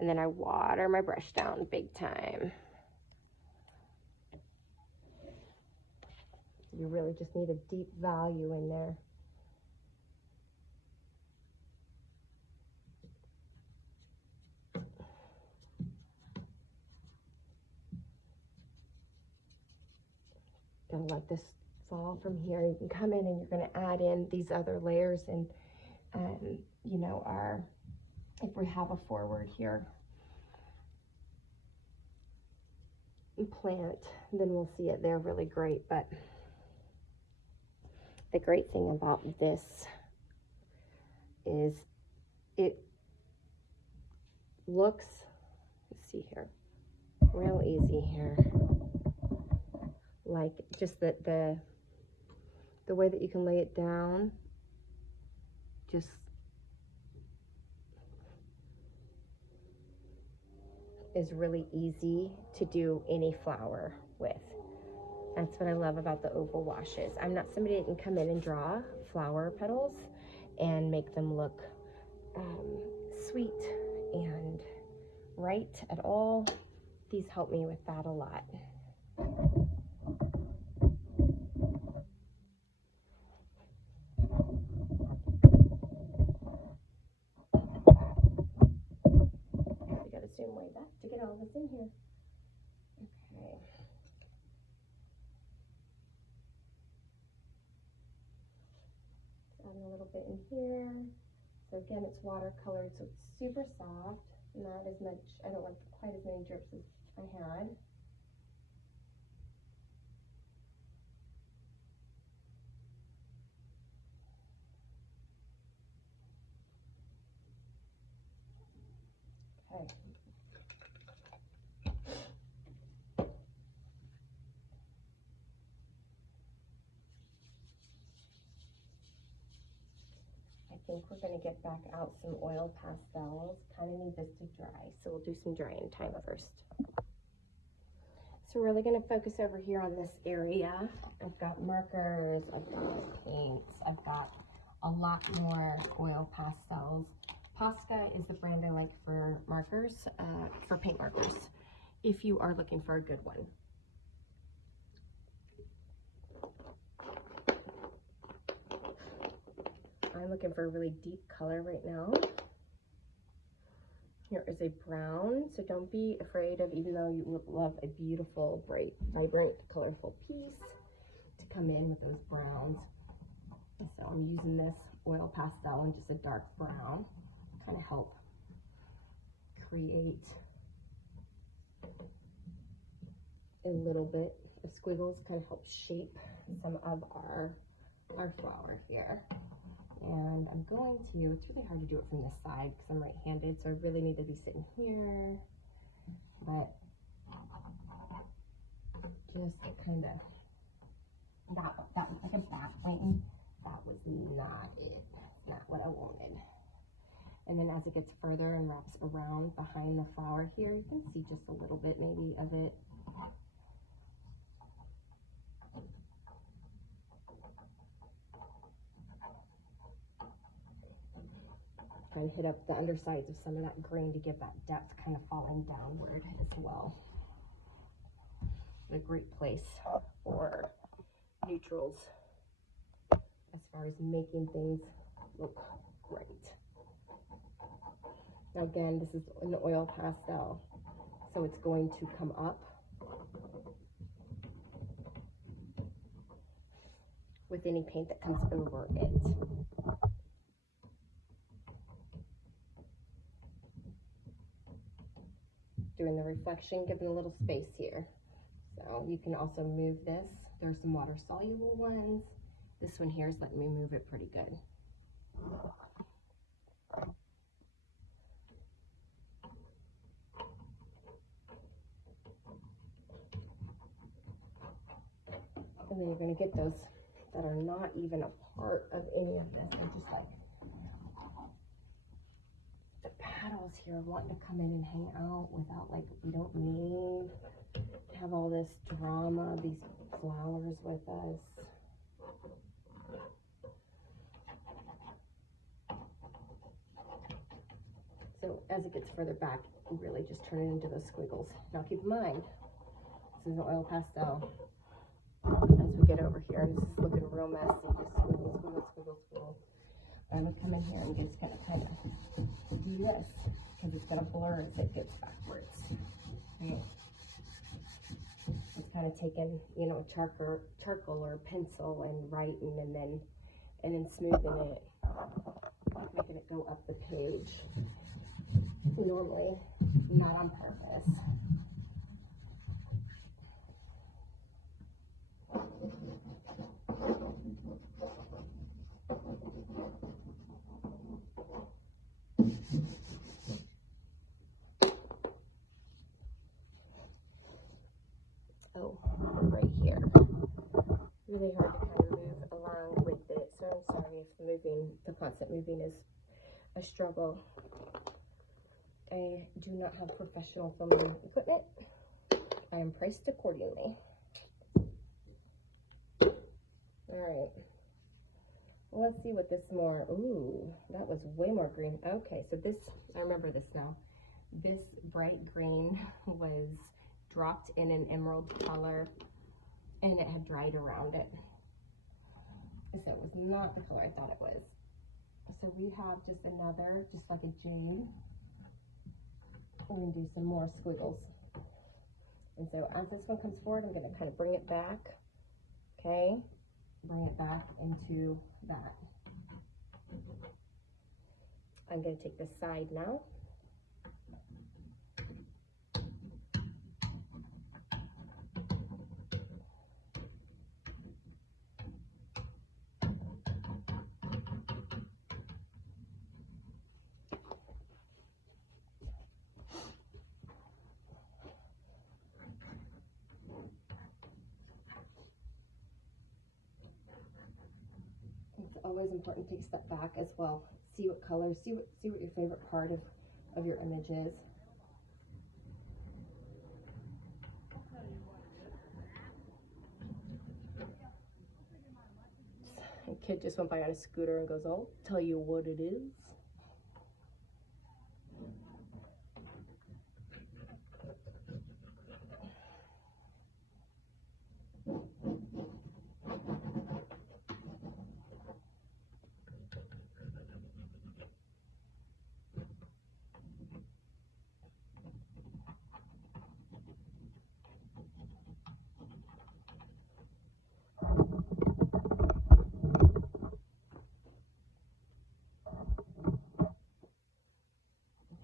And then I water my brush down big time. You really just need a deep value in there. Gonna let this fall from here. You can come in and you're gonna add in these other layers and you know, if we have a forward here plant, then we'll see it there really great. But the great thing about this is it looks, let's see here, real easy here. Like just the way that you can lay it down, just is really easy to do any flower with. That's what I love about the oval washes. I'm not somebody that can come in and draw flower petals and make them look sweet and right at all. These help me with that a lot. Way back to get all this in here. Okay. Adding a little bit in here. So again, it's watercolored, so it's super soft. Not as much, I don't like quite as many drips as I had. Okay. I think we're going to get back out some oil pastels. Kind of need this to dry, so we'll do some drying time first. So we're really going to focus over here on this area. I've got markers, I've got paints, I've got a lot more oil pastels. Posca is the brand I like for markers, for paint markers, if you are looking for a good one. I'm looking for a really deep color right now. Here is a brown, so don't be afraid of, even though you love a beautiful, bright, vibrant, colorful piece, to come in with those browns. So I'm using this oil pastel and just a dark brown, kind of help create a little bit of squiggles, kind of help shape some of our flower here. And I'm going to, it's really hard to do it from this side because I'm right-handed, so I really need to be sitting here. But just kind of, that was like a bat wing. That was not it. That's not what I wanted. And then as it gets further and wraps around behind the flower here, you can see just a little bit maybe of it. Trying to hit up the undersides of some of that green to give that depth kind of falling downward as well. A great place for neutrals as far as making things look great. Now again, this is an oil pastel, so it's going to come up with any paint that comes over it. Doing the reflection, giving a little space here. So you can also move this. There's some water soluble ones. This one here is letting me move it pretty good. And then you're going to get those that are not even a part of any of this. They're just like the petals here wanting to come in and hang out without, like, we don't need to have all this drama, these flowers with us. So as it gets further back, you really just turn it into those squiggles. Now keep in mind, this is an oil pastel. As we get over here, this is looking real messy, just squiggle, squiggle, squiggle, squiggle. I'm gonna come in here and just kind of do this, because it's gonna blur as it gets backwards. Right? It's kind of taking, you know, charcoal or pencil and writing and then smoothing it, making it go up the page. Normally, not on purpose. Oh, right here. Really hard to kind of move along with it. So I'm sorry if the constant moving is a struggle. I do not have professional filming equipment. I am priced accordingly. All right. Well, let's see what this more, ooh, that was way more green. Okay, so this, I remember this now. This bright green was dropped in an emerald color and it had dried around it. So it was not the color I thought it was. So we have just another, just like a jade. We're gonna do some more squiggles. And so as this one comes forward, I'm gonna kind of bring it back, okay? Bring it back into that. I'm gonna take this side now. It's always important to take a step back as well. See what colors, see what your favorite part of your image is. A kid just went by on a scooter and goes, "I'll tell you what it is."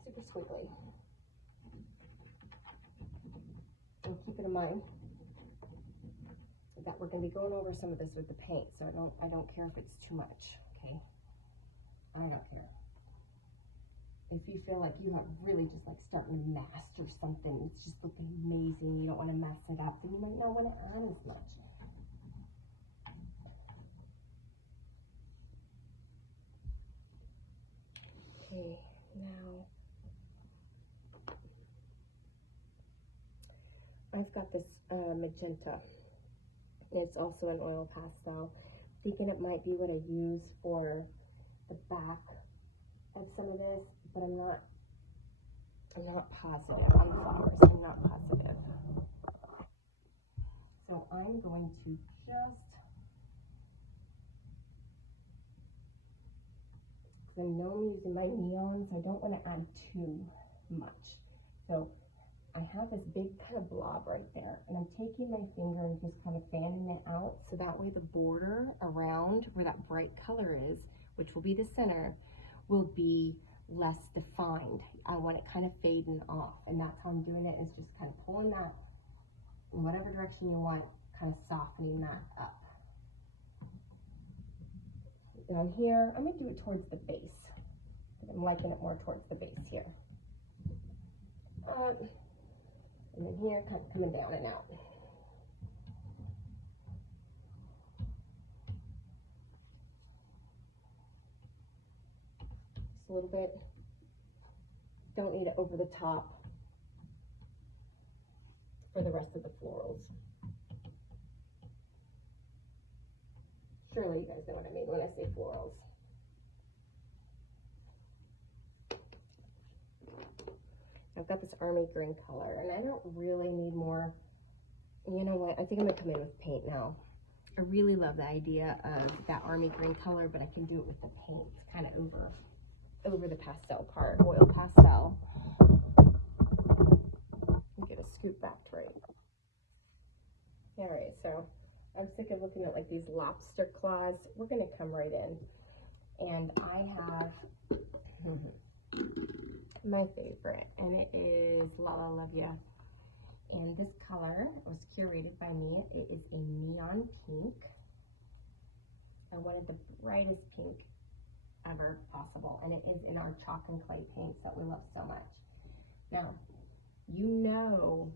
Super squiggly. And keep it in mind that we're going to be going over some of this with the paint, so I don't care if it's too much, okay? I don't care. If you feel like you have really just like starting to master something, it's just looking amazing, you don't want to mess it up, then you might not want to add as much. Okay, now I've got this magenta. It's also an oil pastel. Thinking it might be what I use for the back of some of this, but I'm not positive on flowers. I'm not positive. So I'm going to just, because I know I'm using my neons, I don't want to add too much. So I have this big kind of blob right there, and I'm taking my finger and just kind of fanning it out, so that way the border around where that bright color is, which will be the center, will be less defined. I want it kind of fading off, and that's how I'm doing it, is just kind of pulling that in whatever direction you want, kind of softening that up. Down here, I'm going to do it towards the base. I'm liking it more towards the base here. And then here, kind of coming down and out. Just a little bit. Don't need it over the top for the rest of the florals. Surely you guys know what I mean when I say florals. I've got this army green color, and I don't really need more. You know what? I think I'm gonna come in with paint now. I really love the idea of that army green color, but I can do it with the paint. It's kind of over the pastel part, oil pastel. Get a scoop back right. All right, so I'm sick of looking at like these lobster claws. We're gonna come right in, and I have my favorite, and it is La La Love Ya. And this color was curated by me. It is a neon pink. I wanted the brightest pink ever possible, and it is in our chalk and clay paints that we love so much. Now, you know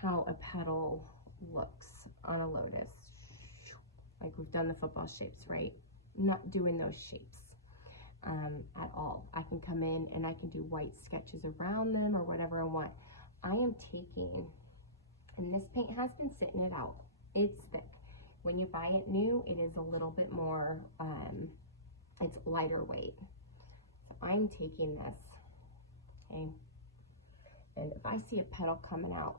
how a petal looks on a lotus. Like we've done the football shapes, right? I'm not doing those shapes at all. I can come in and I can do white sketches around them or whatever I want. I am taking, and this paint has been sitting it out. It's thick. When you buy it new, it is a little bit more, it's lighter weight. So I'm taking this, okay? And if I see a petal coming out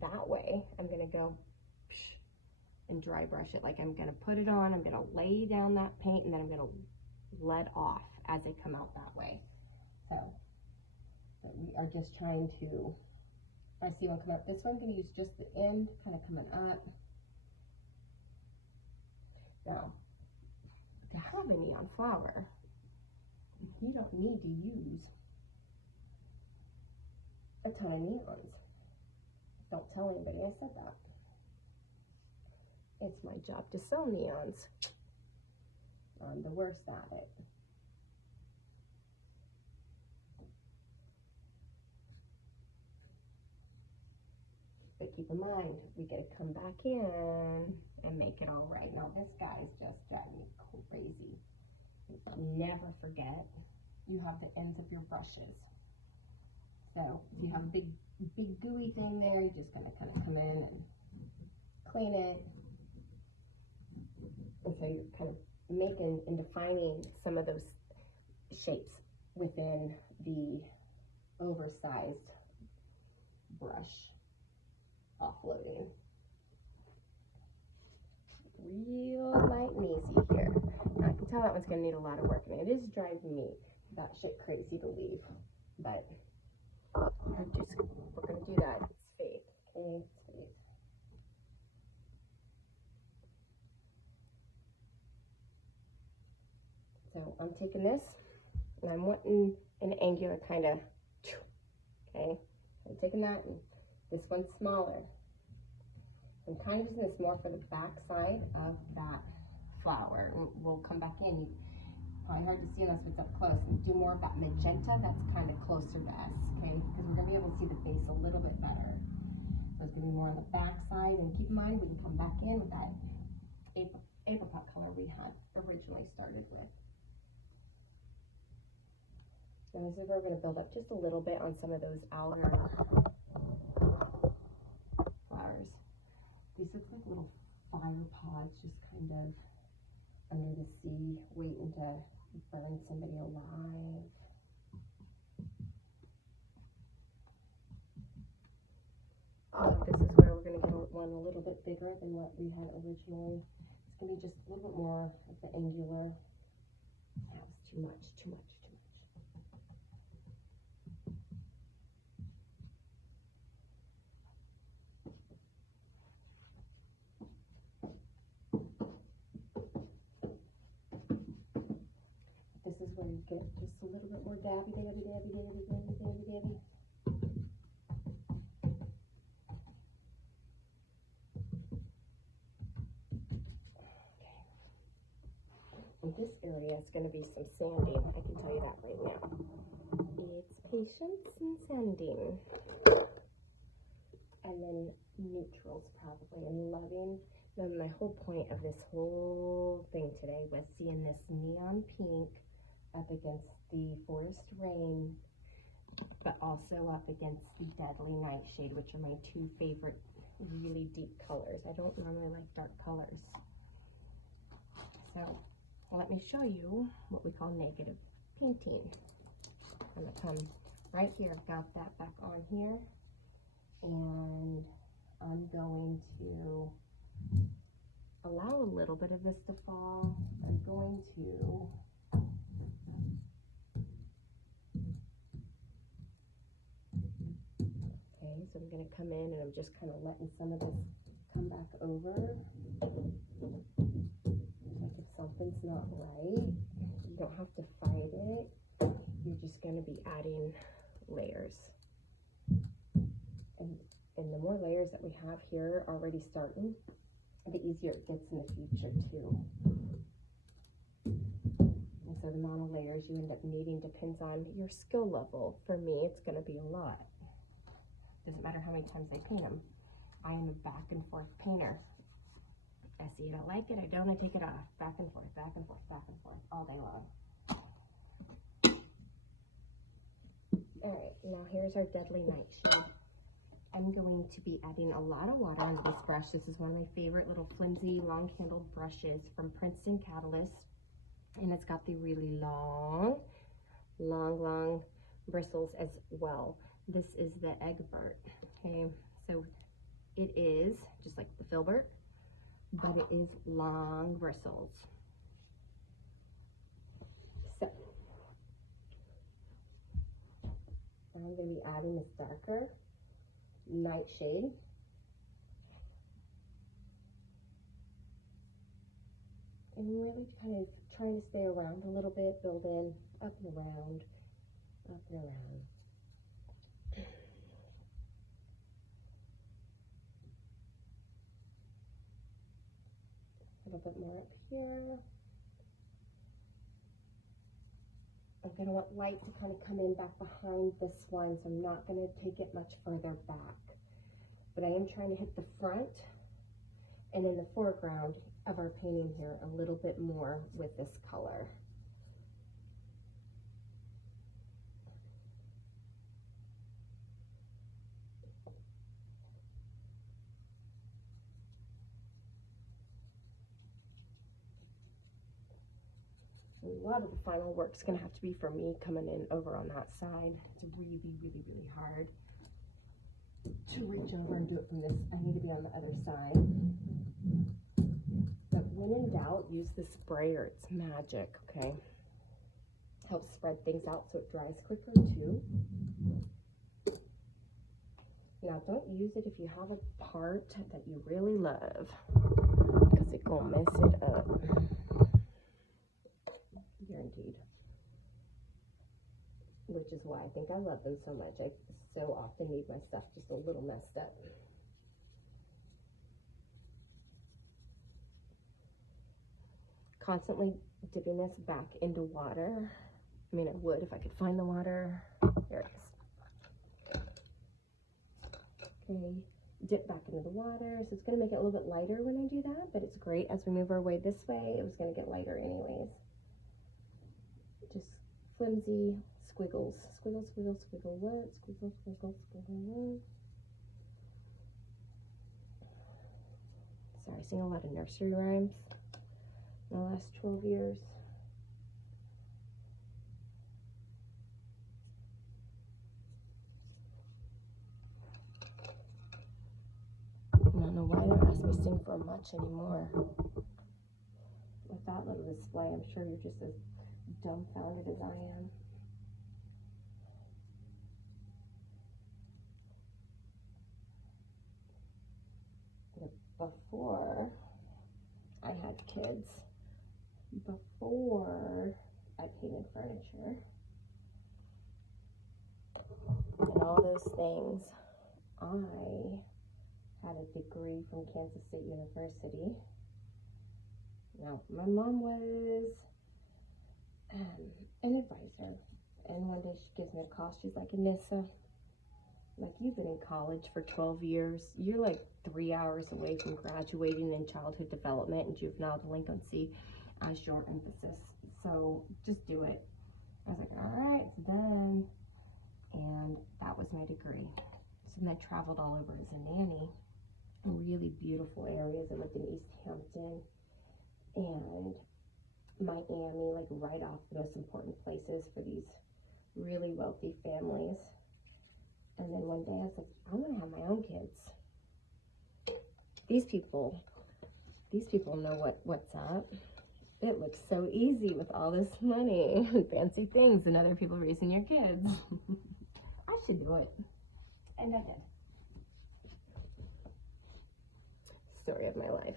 that way, I'm gonna go and dry brush it. Like I'm gonna put it on, I'm gonna lay down that paint, and then I'm gonna let off as they come out that way. So but we are just trying to, I see one come up. This one I'm gonna use just the end, kind of coming up. Now, to have a neon flower, you don't need to use a ton of neons. Don't tell anybody I said that. It's my job to sell neons. I'm the worst at it. But keep in mind, we gotta come back in and make it all right. Now this guy's just driving me crazy. Never forget, you have the ends of your brushes. So if you have a big gooey thing there, you're just gonna kind of come in and clean it. And so you're kind of making and defining some of those shapes within the oversized brush offloading. Real light and easy here. Now I can tell that one's gonna need a lot of work, and it is driving me that shit crazy to leave, but we're gonna do that. It's faith, okay? It's faith. So I'm taking this, and I'm wanting an angular kind of, okay? I'm taking that, and this one's smaller. I'm kind of using this more for the back side of that flower. We'll come back in. probably hard to see unless it's up close. And do more of that magenta that's kind of closer to us, okay? Because we're gonna be able to see the face a little bit better. So it's gonna be more on the back side, and keep in mind we can come back in with that apricot color we had originally started with. And this is where we're gonna build up just a little bit on some of those outer flowers. These look like little fire pods, just kind of under the sea, waiting to burn somebody alive. This is where we're going to get one a little bit bigger than what we had originally. It's going to be just a little bit more of the angular. That was too much, too much, too much. This is where you get just a little bit more dabby, dabby, dabby, dabby, dabby, dabby, dabby. In this area, it's going to be some sanding. I can tell you that right now. It's patience and sanding. And then neutrals probably, and loving. Then my whole point of this whole thing today was seeing this neon pink up against the forest rain, but also up against the deadly nightshade, which are my two favorite really deep colors. I don't normally like dark colors. So let me show you what we call negative painting. I'm gonna come right here. I've got that back on here, and I'm going to allow a little bit of this to fall. I'm going to so I'm going to come in and I'm just kind of letting some of this come back over. Like if something's not right, you don't have to fight it. You're just going to be adding layers. And the more layers that we have here already starting, the easier it gets in the future too. And so the amount of layers you end up needing depends on your skill level. For me, it's going to be a lot. Doesn't matter how many times I paint them. I am a back and forth painter. I see it, I like it, I don't, I take it off. Back and forth, back and forth, back and forth, all day long. Alright, now here's our deadly nightshade. I'm going to be adding a lot of water into this brush. This is one of my favorite little flimsy, long-handled brushes from Princeton Catalyst. And it's got the really long bristles as well. This is the Egbert, okay? So it is just like the filbert, but it is long bristles. So I'm going to be adding this darker nightshade. And really kind of trying to stay around a little bit, build in, up and around, up and around. A little bit more up here. I'm going to want light to kind of come in back behind this one, so I'm not going to take it much further back. But I am trying to hit the front and in the foreground of our painting here a little bit more with this color. A lot of the final work is going to have to be for me coming in over on that side. It's really, really, really hard to reach over and do it from this. I need to be on the other side. But when in doubt, use the sprayer. It's magic, okay? Helps spread things out so it dries quicker too. Now, don't use it if you have a part that you really love, because it gonna mess it up. Guaranteed. Which is why I think I love them so much. I so often need my stuff just a little messed up. constantly dipping this back into water. I mean, I would if I could find the water. There it is. Okay, dip back into the water. So it's going to make it a little bit lighter when I do that, but it's great. As we move our way this way, it was going to get lighter anyways. Just flimsy squiggles. Squiggle, squiggle, squiggle, what? Squiggle, squiggle, squiggle, what? Sorry, I sing a lot of nursery rhymes in the last 12 years. I don't know why they're asking me to sing for much anymore. With that little display, I'm sure you're just as dumbfounded as I am. Before I had kids, before I painted furniture, and all those things, I had a degree from Kansas State University. Now, my mom was an advisor, and one day she gives me a call. She's like, Anissa, like, you've been in college for 12 years. You're like 3 hours away from graduating in childhood development and juvenile delinquency as your emphasis. So just do it. I was like, all right, it's done. And that was my degree. So then I traveled all over as a nanny in really beautiful areas. I lived in East Hampton and Miami, like right off the most important places for these really wealthy families. And then one day I was like, I'm gonna have my own kids. These people know what's up. It looks so easy with all this money and fancy things and other people raising your kids. I should do it. And I did. Story of my life.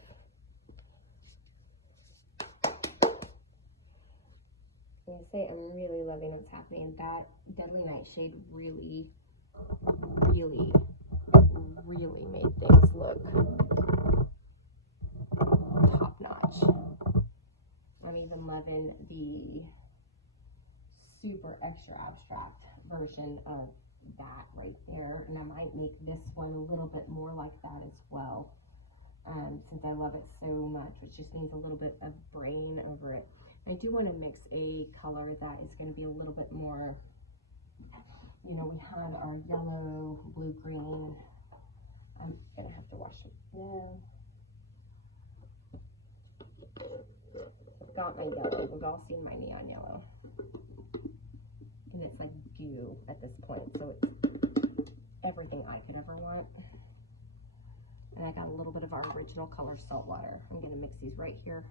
And I say I'm really loving what's happening. That Deadly Nightshade really made things look top notch. I'm even loving the super extra abstract version of that right there, and I might make this one a little bit more like that as well, since I love it so much, which just needs a little bit of brain over it. I do want to mix a color that is going to be a little bit more, you know, we had our yellow, blue, green. I'm going to have to wash it now. I've got my yellow. We've all seen my neon yellow. And it's like dew at this point, so it's everything I could ever want. And I got a little bit of our original color, Saltwater. I'm going to mix these right here.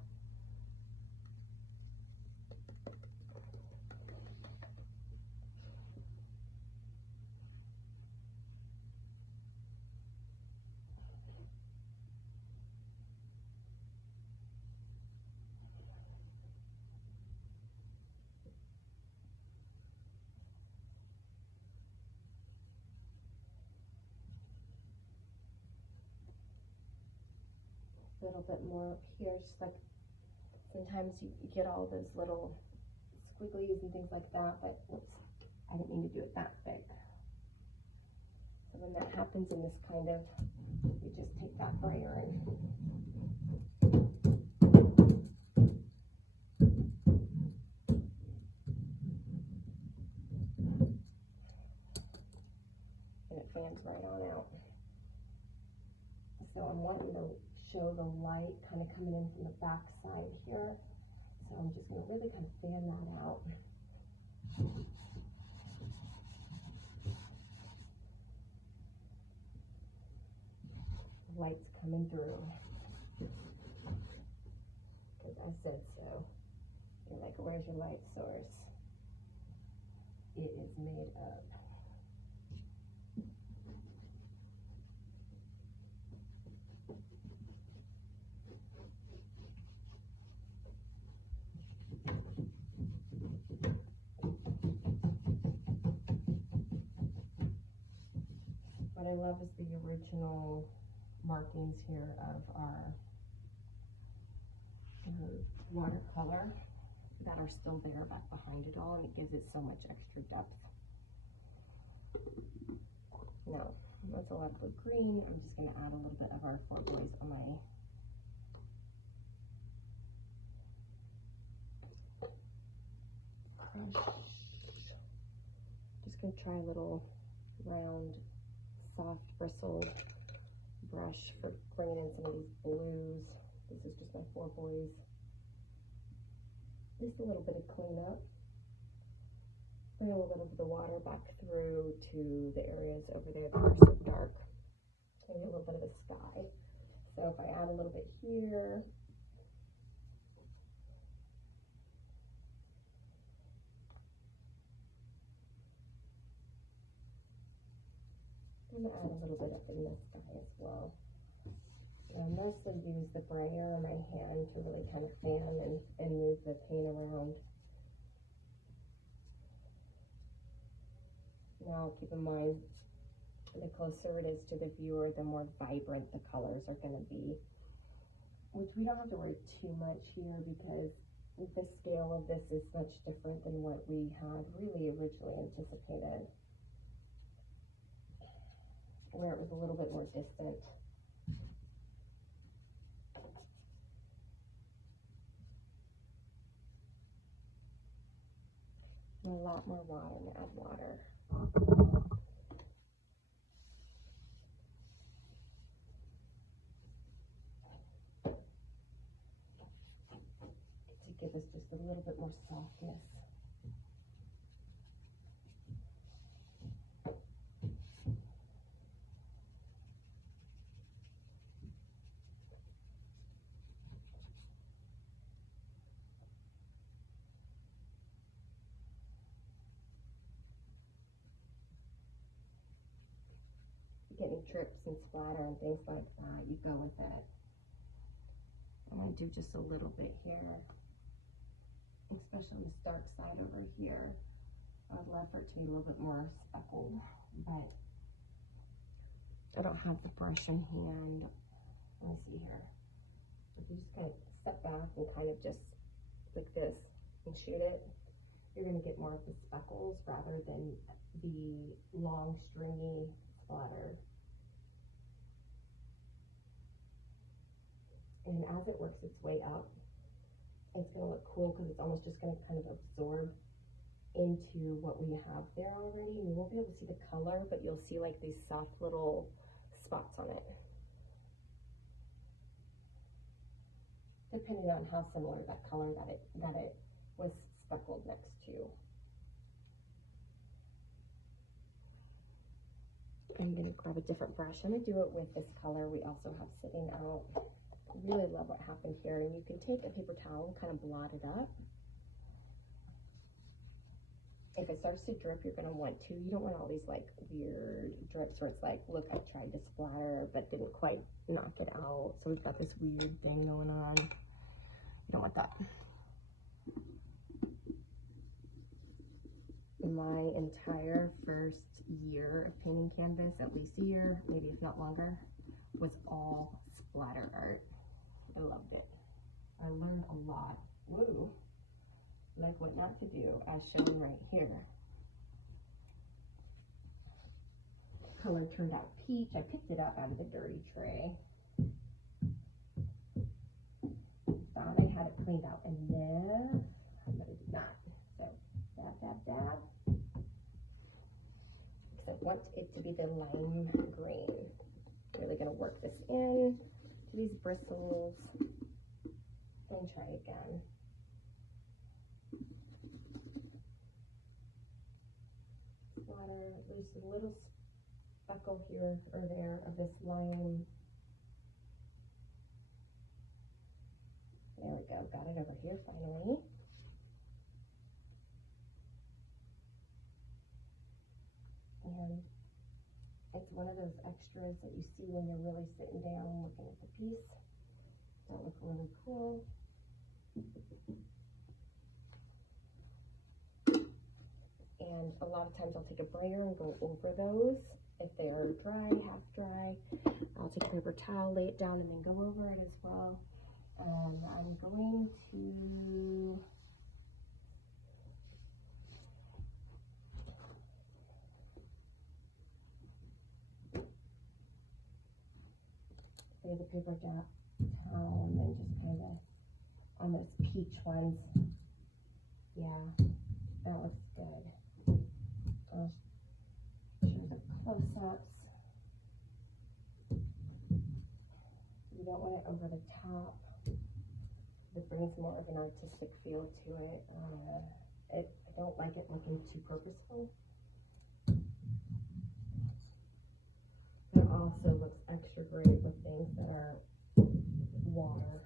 A little bit more up here, just like sometimes you get all those little squigglies and things like that, but oops, I didn't mean to do it that big. So when that happens in this kind of, you just take that brayer and it fans right on out. So I'm wanting to show the light kind of coming in from the back side here. So I'm just going to really kind of fan that out. The light's coming through. Because I said so. You're like, where's your light source? It is made up. What I love is the original markings here of our watercolor that are still there back behind it all, and it gives it so much extra depth. Now, that's a lot of blue green. I'm just going to add a little bit of our Four Boys on my brush. Just going to try a little round, soft, bristled brush for bringing in some of these blues. This is just my Four Boys. Just a little bit of cleanup. Bring a little bit of the water back through to the areas over there that are so dark. Maybe a little bit of a sky. So if I add a little bit here, I'm going to add a little bit up in the sky as well. I mostly use the brayer in my hand to really kind of fan and move the paint around. Now keep in mind, the closer it is to the viewer, the more vibrant the colors are going to be. Which we don't have to worry too much here because the scale of this is much different than what we had really originally anticipated, where it was a little bit more distant. A lot more water, and add water. To give us just a little bit more softness. Getting drips and splatter and things like that, you go with it. I'm going to do just a little bit here, especially on this dark side over here. I would love for it to be a little bit more speckled, but I don't have the brush in hand. Let me see here. If you just kind of step back and kind of just like this and shoot it, you're going to get more of the speckles rather than the long stringy splatter. And as it works its way up, it's going to look cool because it's almost just going to kind of absorb into what we have there already. You won't be able to see the color, but you'll see like these soft little spots on it, depending on how similar that color that it was speckled next to. I'm going to grab a different brush. I'm going to do it with this color we also have sitting out. Really love what happened here, and you can take a paper towel and kind of blot it up. If it starts to drip, you're going to want to, you don't want all these like weird drips where it's like, look, I tried to splatter but didn't quite knock it out, so we've got this weird thing going on. You don't want that. My entire first year of painting canvas, at least a year, maybe if not longer, was all splatter art. I loved it. I learned a lot. Woo! Like what not to do, as shown right here. Color turned out peach. I picked it up out of the dirty tray. Thought I had it cleaned out, and then I'm gonna do that. So dab, dab, dab. Because I want it to be the lime green. Really gonna work this in to these bristles and try again. Splatter at least a little speckle here or there of this lime. There we go, got it over here finally. And it's one of those extras that you see when you're really sitting down looking at the piece. That look really cool. And a lot of times I'll take a brayer and go over those. If they're dry, half dry, I'll take a paper towel, lay it down, and then go over it as well. I'm going to the paper towel and then just kind of on those peach ones. Yeah, that looks good. I'll show the close-ups. You don't want it over the top. It brings more of an artistic feel to it. I don't like it looking too purposeful. It also looks extra great with things that are water.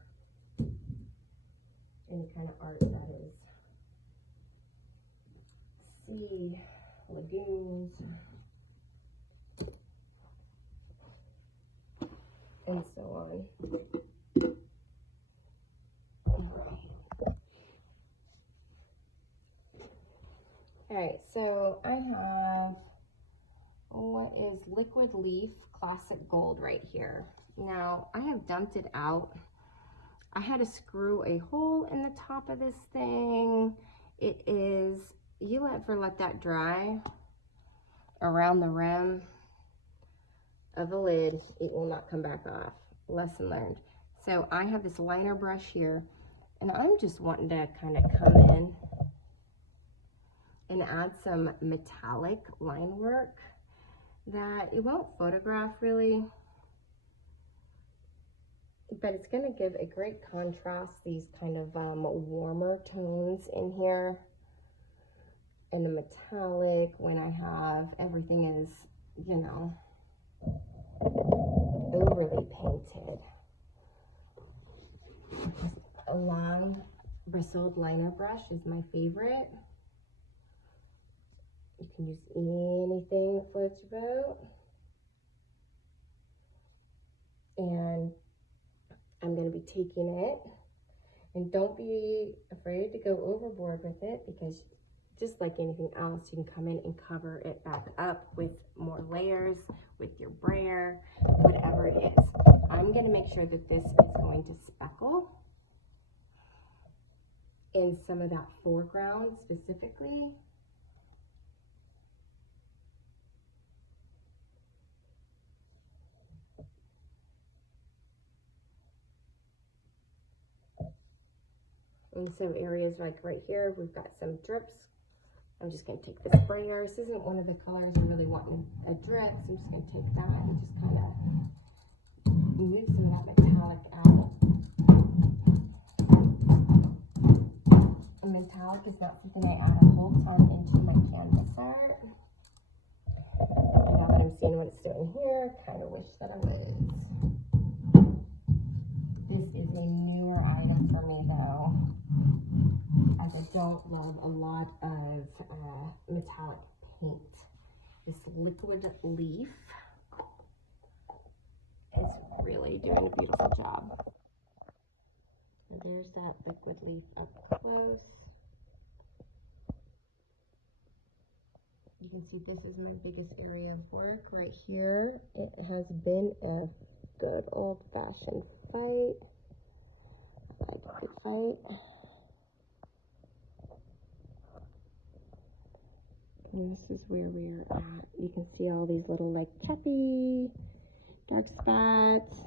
Any kind of art that is sea, lagoons, and so on. Alright, so I have what is Liquid Leaf Classic Gold right here. Now, I have dumped it out. I had to screw a hole in the top of this thing. It is, you ever let that dry around the rim of the lid, it will not come back off. Lesson learned. So I have this liner brush here, and I'm just wanting to kind of come in and add some metallic line work that it won't photograph really, but it's going to give a great contrast, these kind of warmer tones in here, and the metallic when I have everything is, you know, overly painted. A long bristled liner brush is my favorite. You can use anything that floats your boat. And I'm going to be taking it, and don't be afraid to go overboard with it, because just like anything else, you can come in and cover it back up with more layers, with your brayer, whatever it is. I'm going to make sure that this is going to speckle in some of that foreground specifically. And so areas like right here, we've got some drips. I'm just going to take this sprayer. This isn't one of the colors I really want a drip, so I'm just going to take that and just kind of move some of that metallic out. A metallic is not something I add a whole ton into my canvas art. And now that I'm seeing what it's doing here, kind of wish that I was. This is a newer item for me though, as I don't love a lot of metallic paint. This Liquid Leaf is really doing a beautiful job. And there's that Liquid Leaf up close. You can see this is my biggest area of work right here. It has been a good old-fashioned fight. I like a good fight. And this is where we're at. You can see all these little like chappy, dark spots,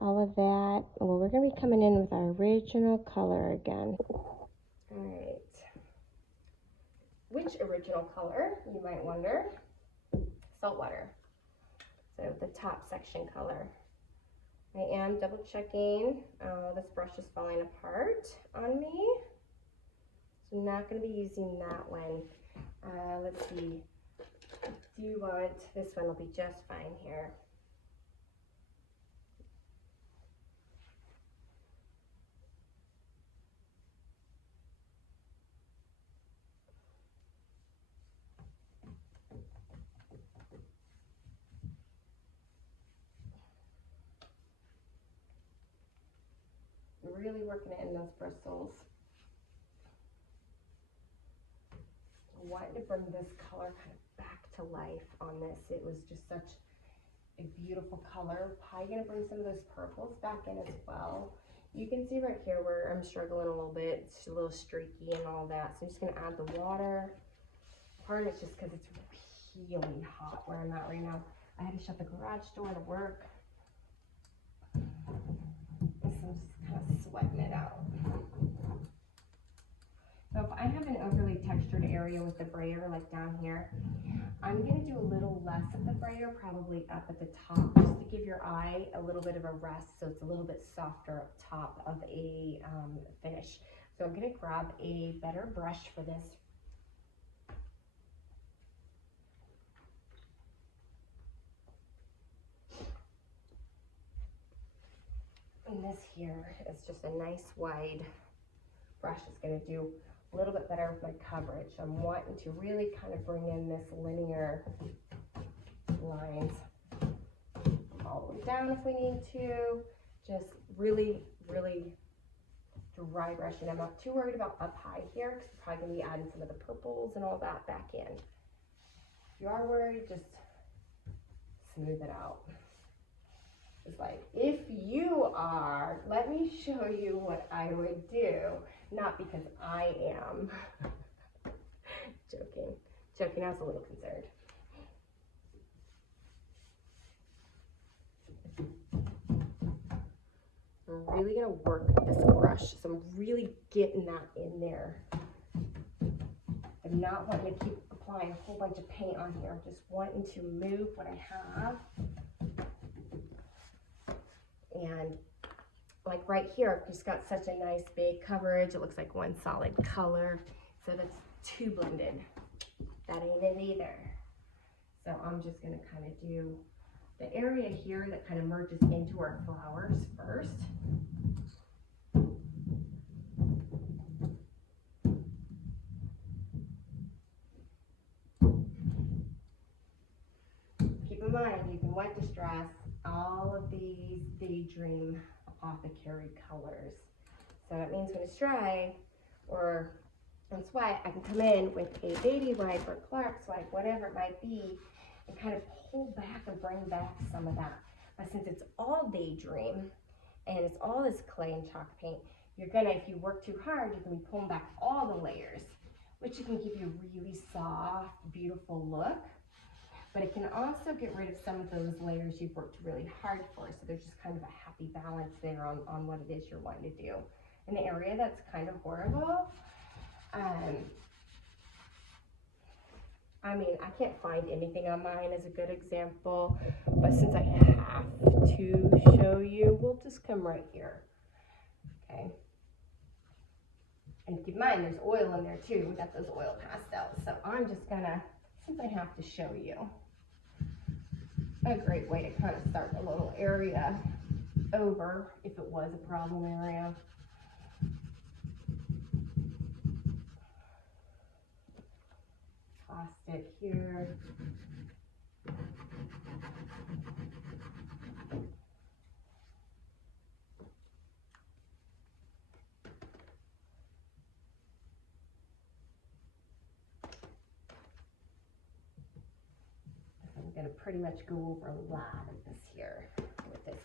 all of that. Well, we're going to be coming in with our original color again. All right. Which original color, you might wonder? Saltwater. So the top section color. I am double checking. This brush is falling apart on me. So I'm not going to be using that one. Let's see. Do you want, this one will be just fine here. Really working it in those bristles. I wanted to bring this color kind of back to life on this. It was just such a beautiful color. Probably gonna bring some of those purples back in as well. You can see right here where I'm struggling a little bit. It's a little streaky and all that. So I'm just gonna add the water. Part of it's just because it's really hot where I'm at right now. I had to shut the garage door to work. kind of sweating it out. So if I have an overly textured area with the brayer, like down here, I'm going to do a little less of the brayer, probably up at the top, just to give your eye a little bit of a rest, so it's a little bit softer up top of a finish. So I'm going to grab a better brush for this. And this here is just a nice wide brush. It's going to do a little bit better with my coverage. I'm wanting to really kind of bring in this linear lines all the way down if we need to. Just really, really dry brushing. I'm not too worried about up high here because we're probably going to be adding some of the purples and all that back in. If you are worried, just smooth it out. It's like, if you are, let me show you what I would do. Not because I am. Joking, I was a little concerned. I'm really gonna work this brush, so I'm really getting that in there. I'm not wanting to keep applying a whole bunch of paint on here. I'm just wanting to move what I have. And like right here, I've just got such a nice big coverage. It looks like one solid color. So that's too blended. That ain't it either. So I'm just gonna kind of do the area here that kind of merges into our flowers first. Keep in mind, you can wet distress all of these Daydream Apothecary colors. So that means when it's dry or when it's wet, I can come in with a baby wipe or Clark's wipe, whatever it might be, and kind of pull back and bring back some of that. But since it's all Daydream and it's all this clay and chalk paint, you're gonna, if you work too hard, you can be pulling back all the layers, which can give you a really soft, beautiful look. But it can also get rid of some of those layers you've worked really hard for. So there's just kind of a happy balance there on what it is you're wanting to do. An area that's kind of horrible. I mean, I can't find anything on mine as a good example, but since I have to show you, we'll just come right here, okay? And keep in mind, there's oil in there too. We got those oil pastels. So I'm just gonna, since I have to show you, a great way to kind of start a little area over if it was a problem area. Plastic here. I'm going to pretty much go over a lot of this here with this.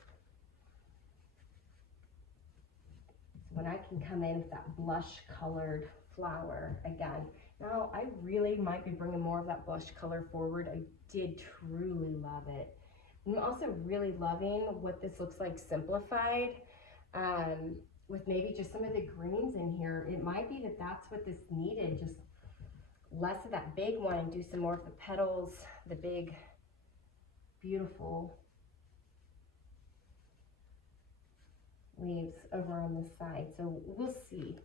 So when I can come in with that blush colored flower again. Now, I really might be bringing more of that blush color forward. I did truly love it. I'm also really loving what this looks like simplified with maybe just some of the greens in here. It might be that that's what this needed, just less of that big one and do some more of the petals, the big, beautiful leaves over on this side. So we'll see.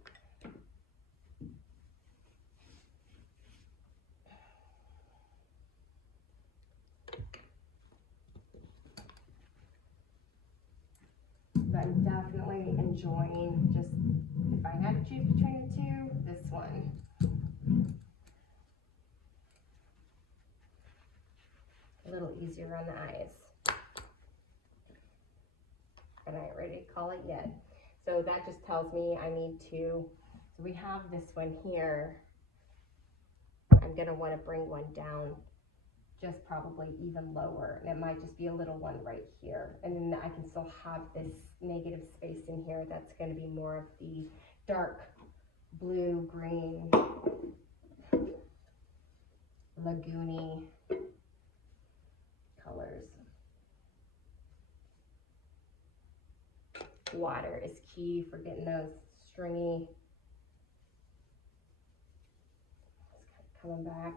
But I'm definitely enjoying just, if I had to choose between the two, this one. A little easier on the eyes. And I ain't ready to call it yet. So that just tells me I need to, so we have this one here. I'm gonna wanna bring one down just probably even lower, and it might just be a little one right here, and then I can still have this negative space in here that's going to be more of the dark blue, green, lagoony colors. Water is key for getting those stringy. It's coming back.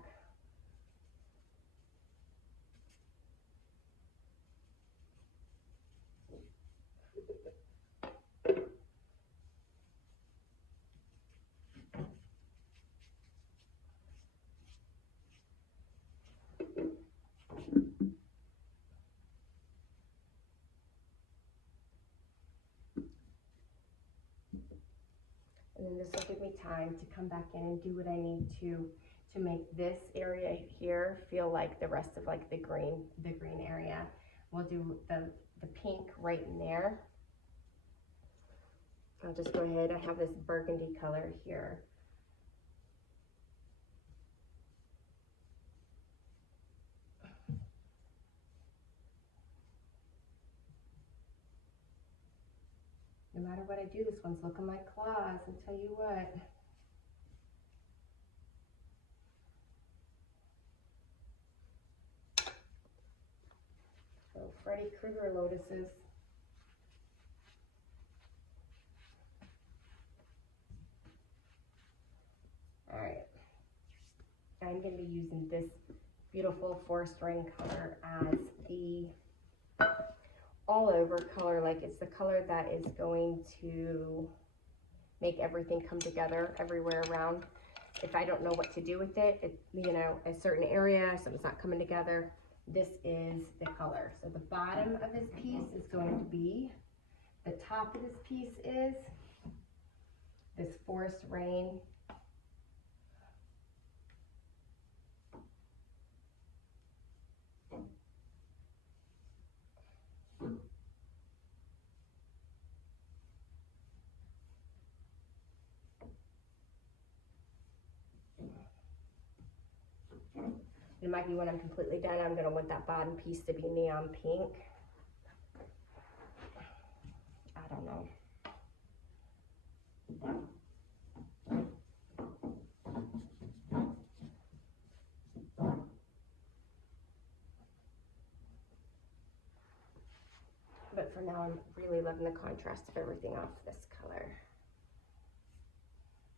And then this will give me time to come back in and do what I need to make this area here feel like the rest of like the green area. We'll do the pink right in there. I'll just go ahead, I have this burgundy color here. No matter what I do, this one's looking like claws, I'll tell you what. So Freddy Krueger lotuses. All right, I'm going to be using this beautiful forest rain color as the all over color, like it's the color that is going to make everything come together everywhere around. If I don't know what to do with it, you know, a certain area, something's not coming together, this is the color. So the bottom of this piece is going to be, the top of this piece is this forest rain. It might be when I'm completely done, I'm going to want that bottom piece to be neon pink. I don't know. But for now, I'm really loving the contrast of everything off this color.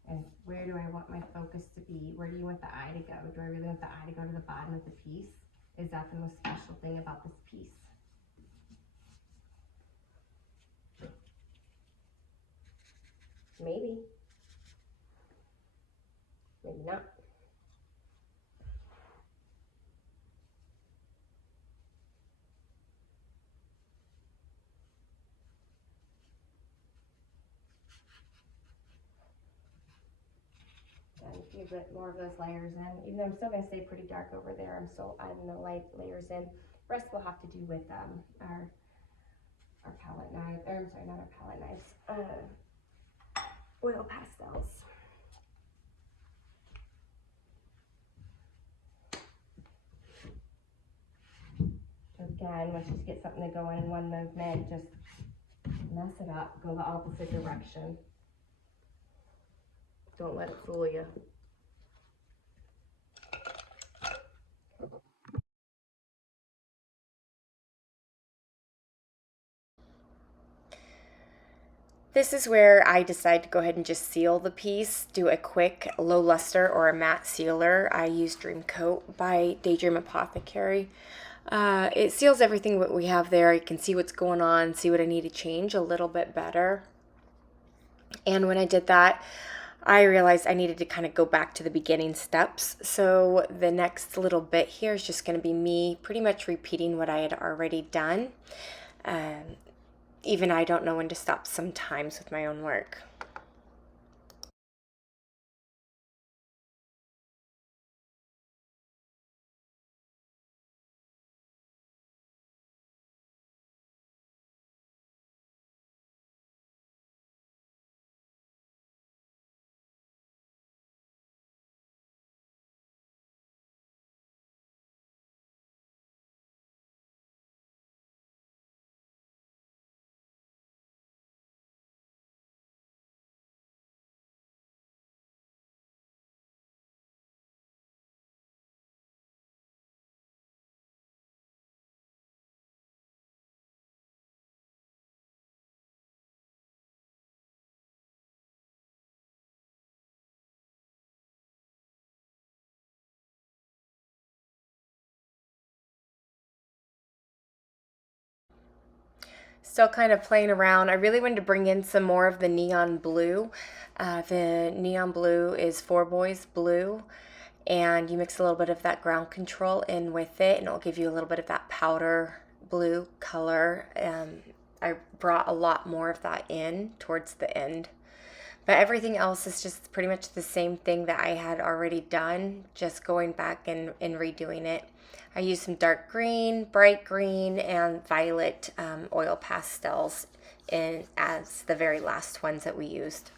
And where do I want my focus to be? Where do you want the eye to go? Do I really want the eye to go to the bottom of the piece? Is that the most special thing about this piece? Maybe. Maybe not. A few bit more of those layers in. Even though I'm still going to stay pretty dark over there, I'm still adding the light layers in. The rest will have to do with our palette knife, or I'm sorry, not our palette knives, oil pastels. Again, once you get something to go in one movement, just mess it up, go the opposite direction. Don't let it fool you. This is where I decide to go ahead and just seal the piece, do a quick low luster or a matte sealer. I use Dream Coat by Daydream Apothecary. It seals everything that we have there. You can see what's going on, see what I need to change a little bit better. And when I did that, I realized I needed to kind of go back to the beginning steps. So the next little bit here is just going to be me pretty much repeating what I had already done. Even I don't know when to stop sometimes with my own work. Still kind of playing around. I really wanted to bring in some more of the neon blue. The neon blue is Four Boys blue, and you mix a little bit of that ground control in with it, and it'll give you a little bit of that powder blue color. I brought a lot more of that in towards the end. But everything else is just pretty much the same thing that I had already done, just going back and redoing it. I used some dark green, bright green, and violet oil pastels as the very last ones that we used.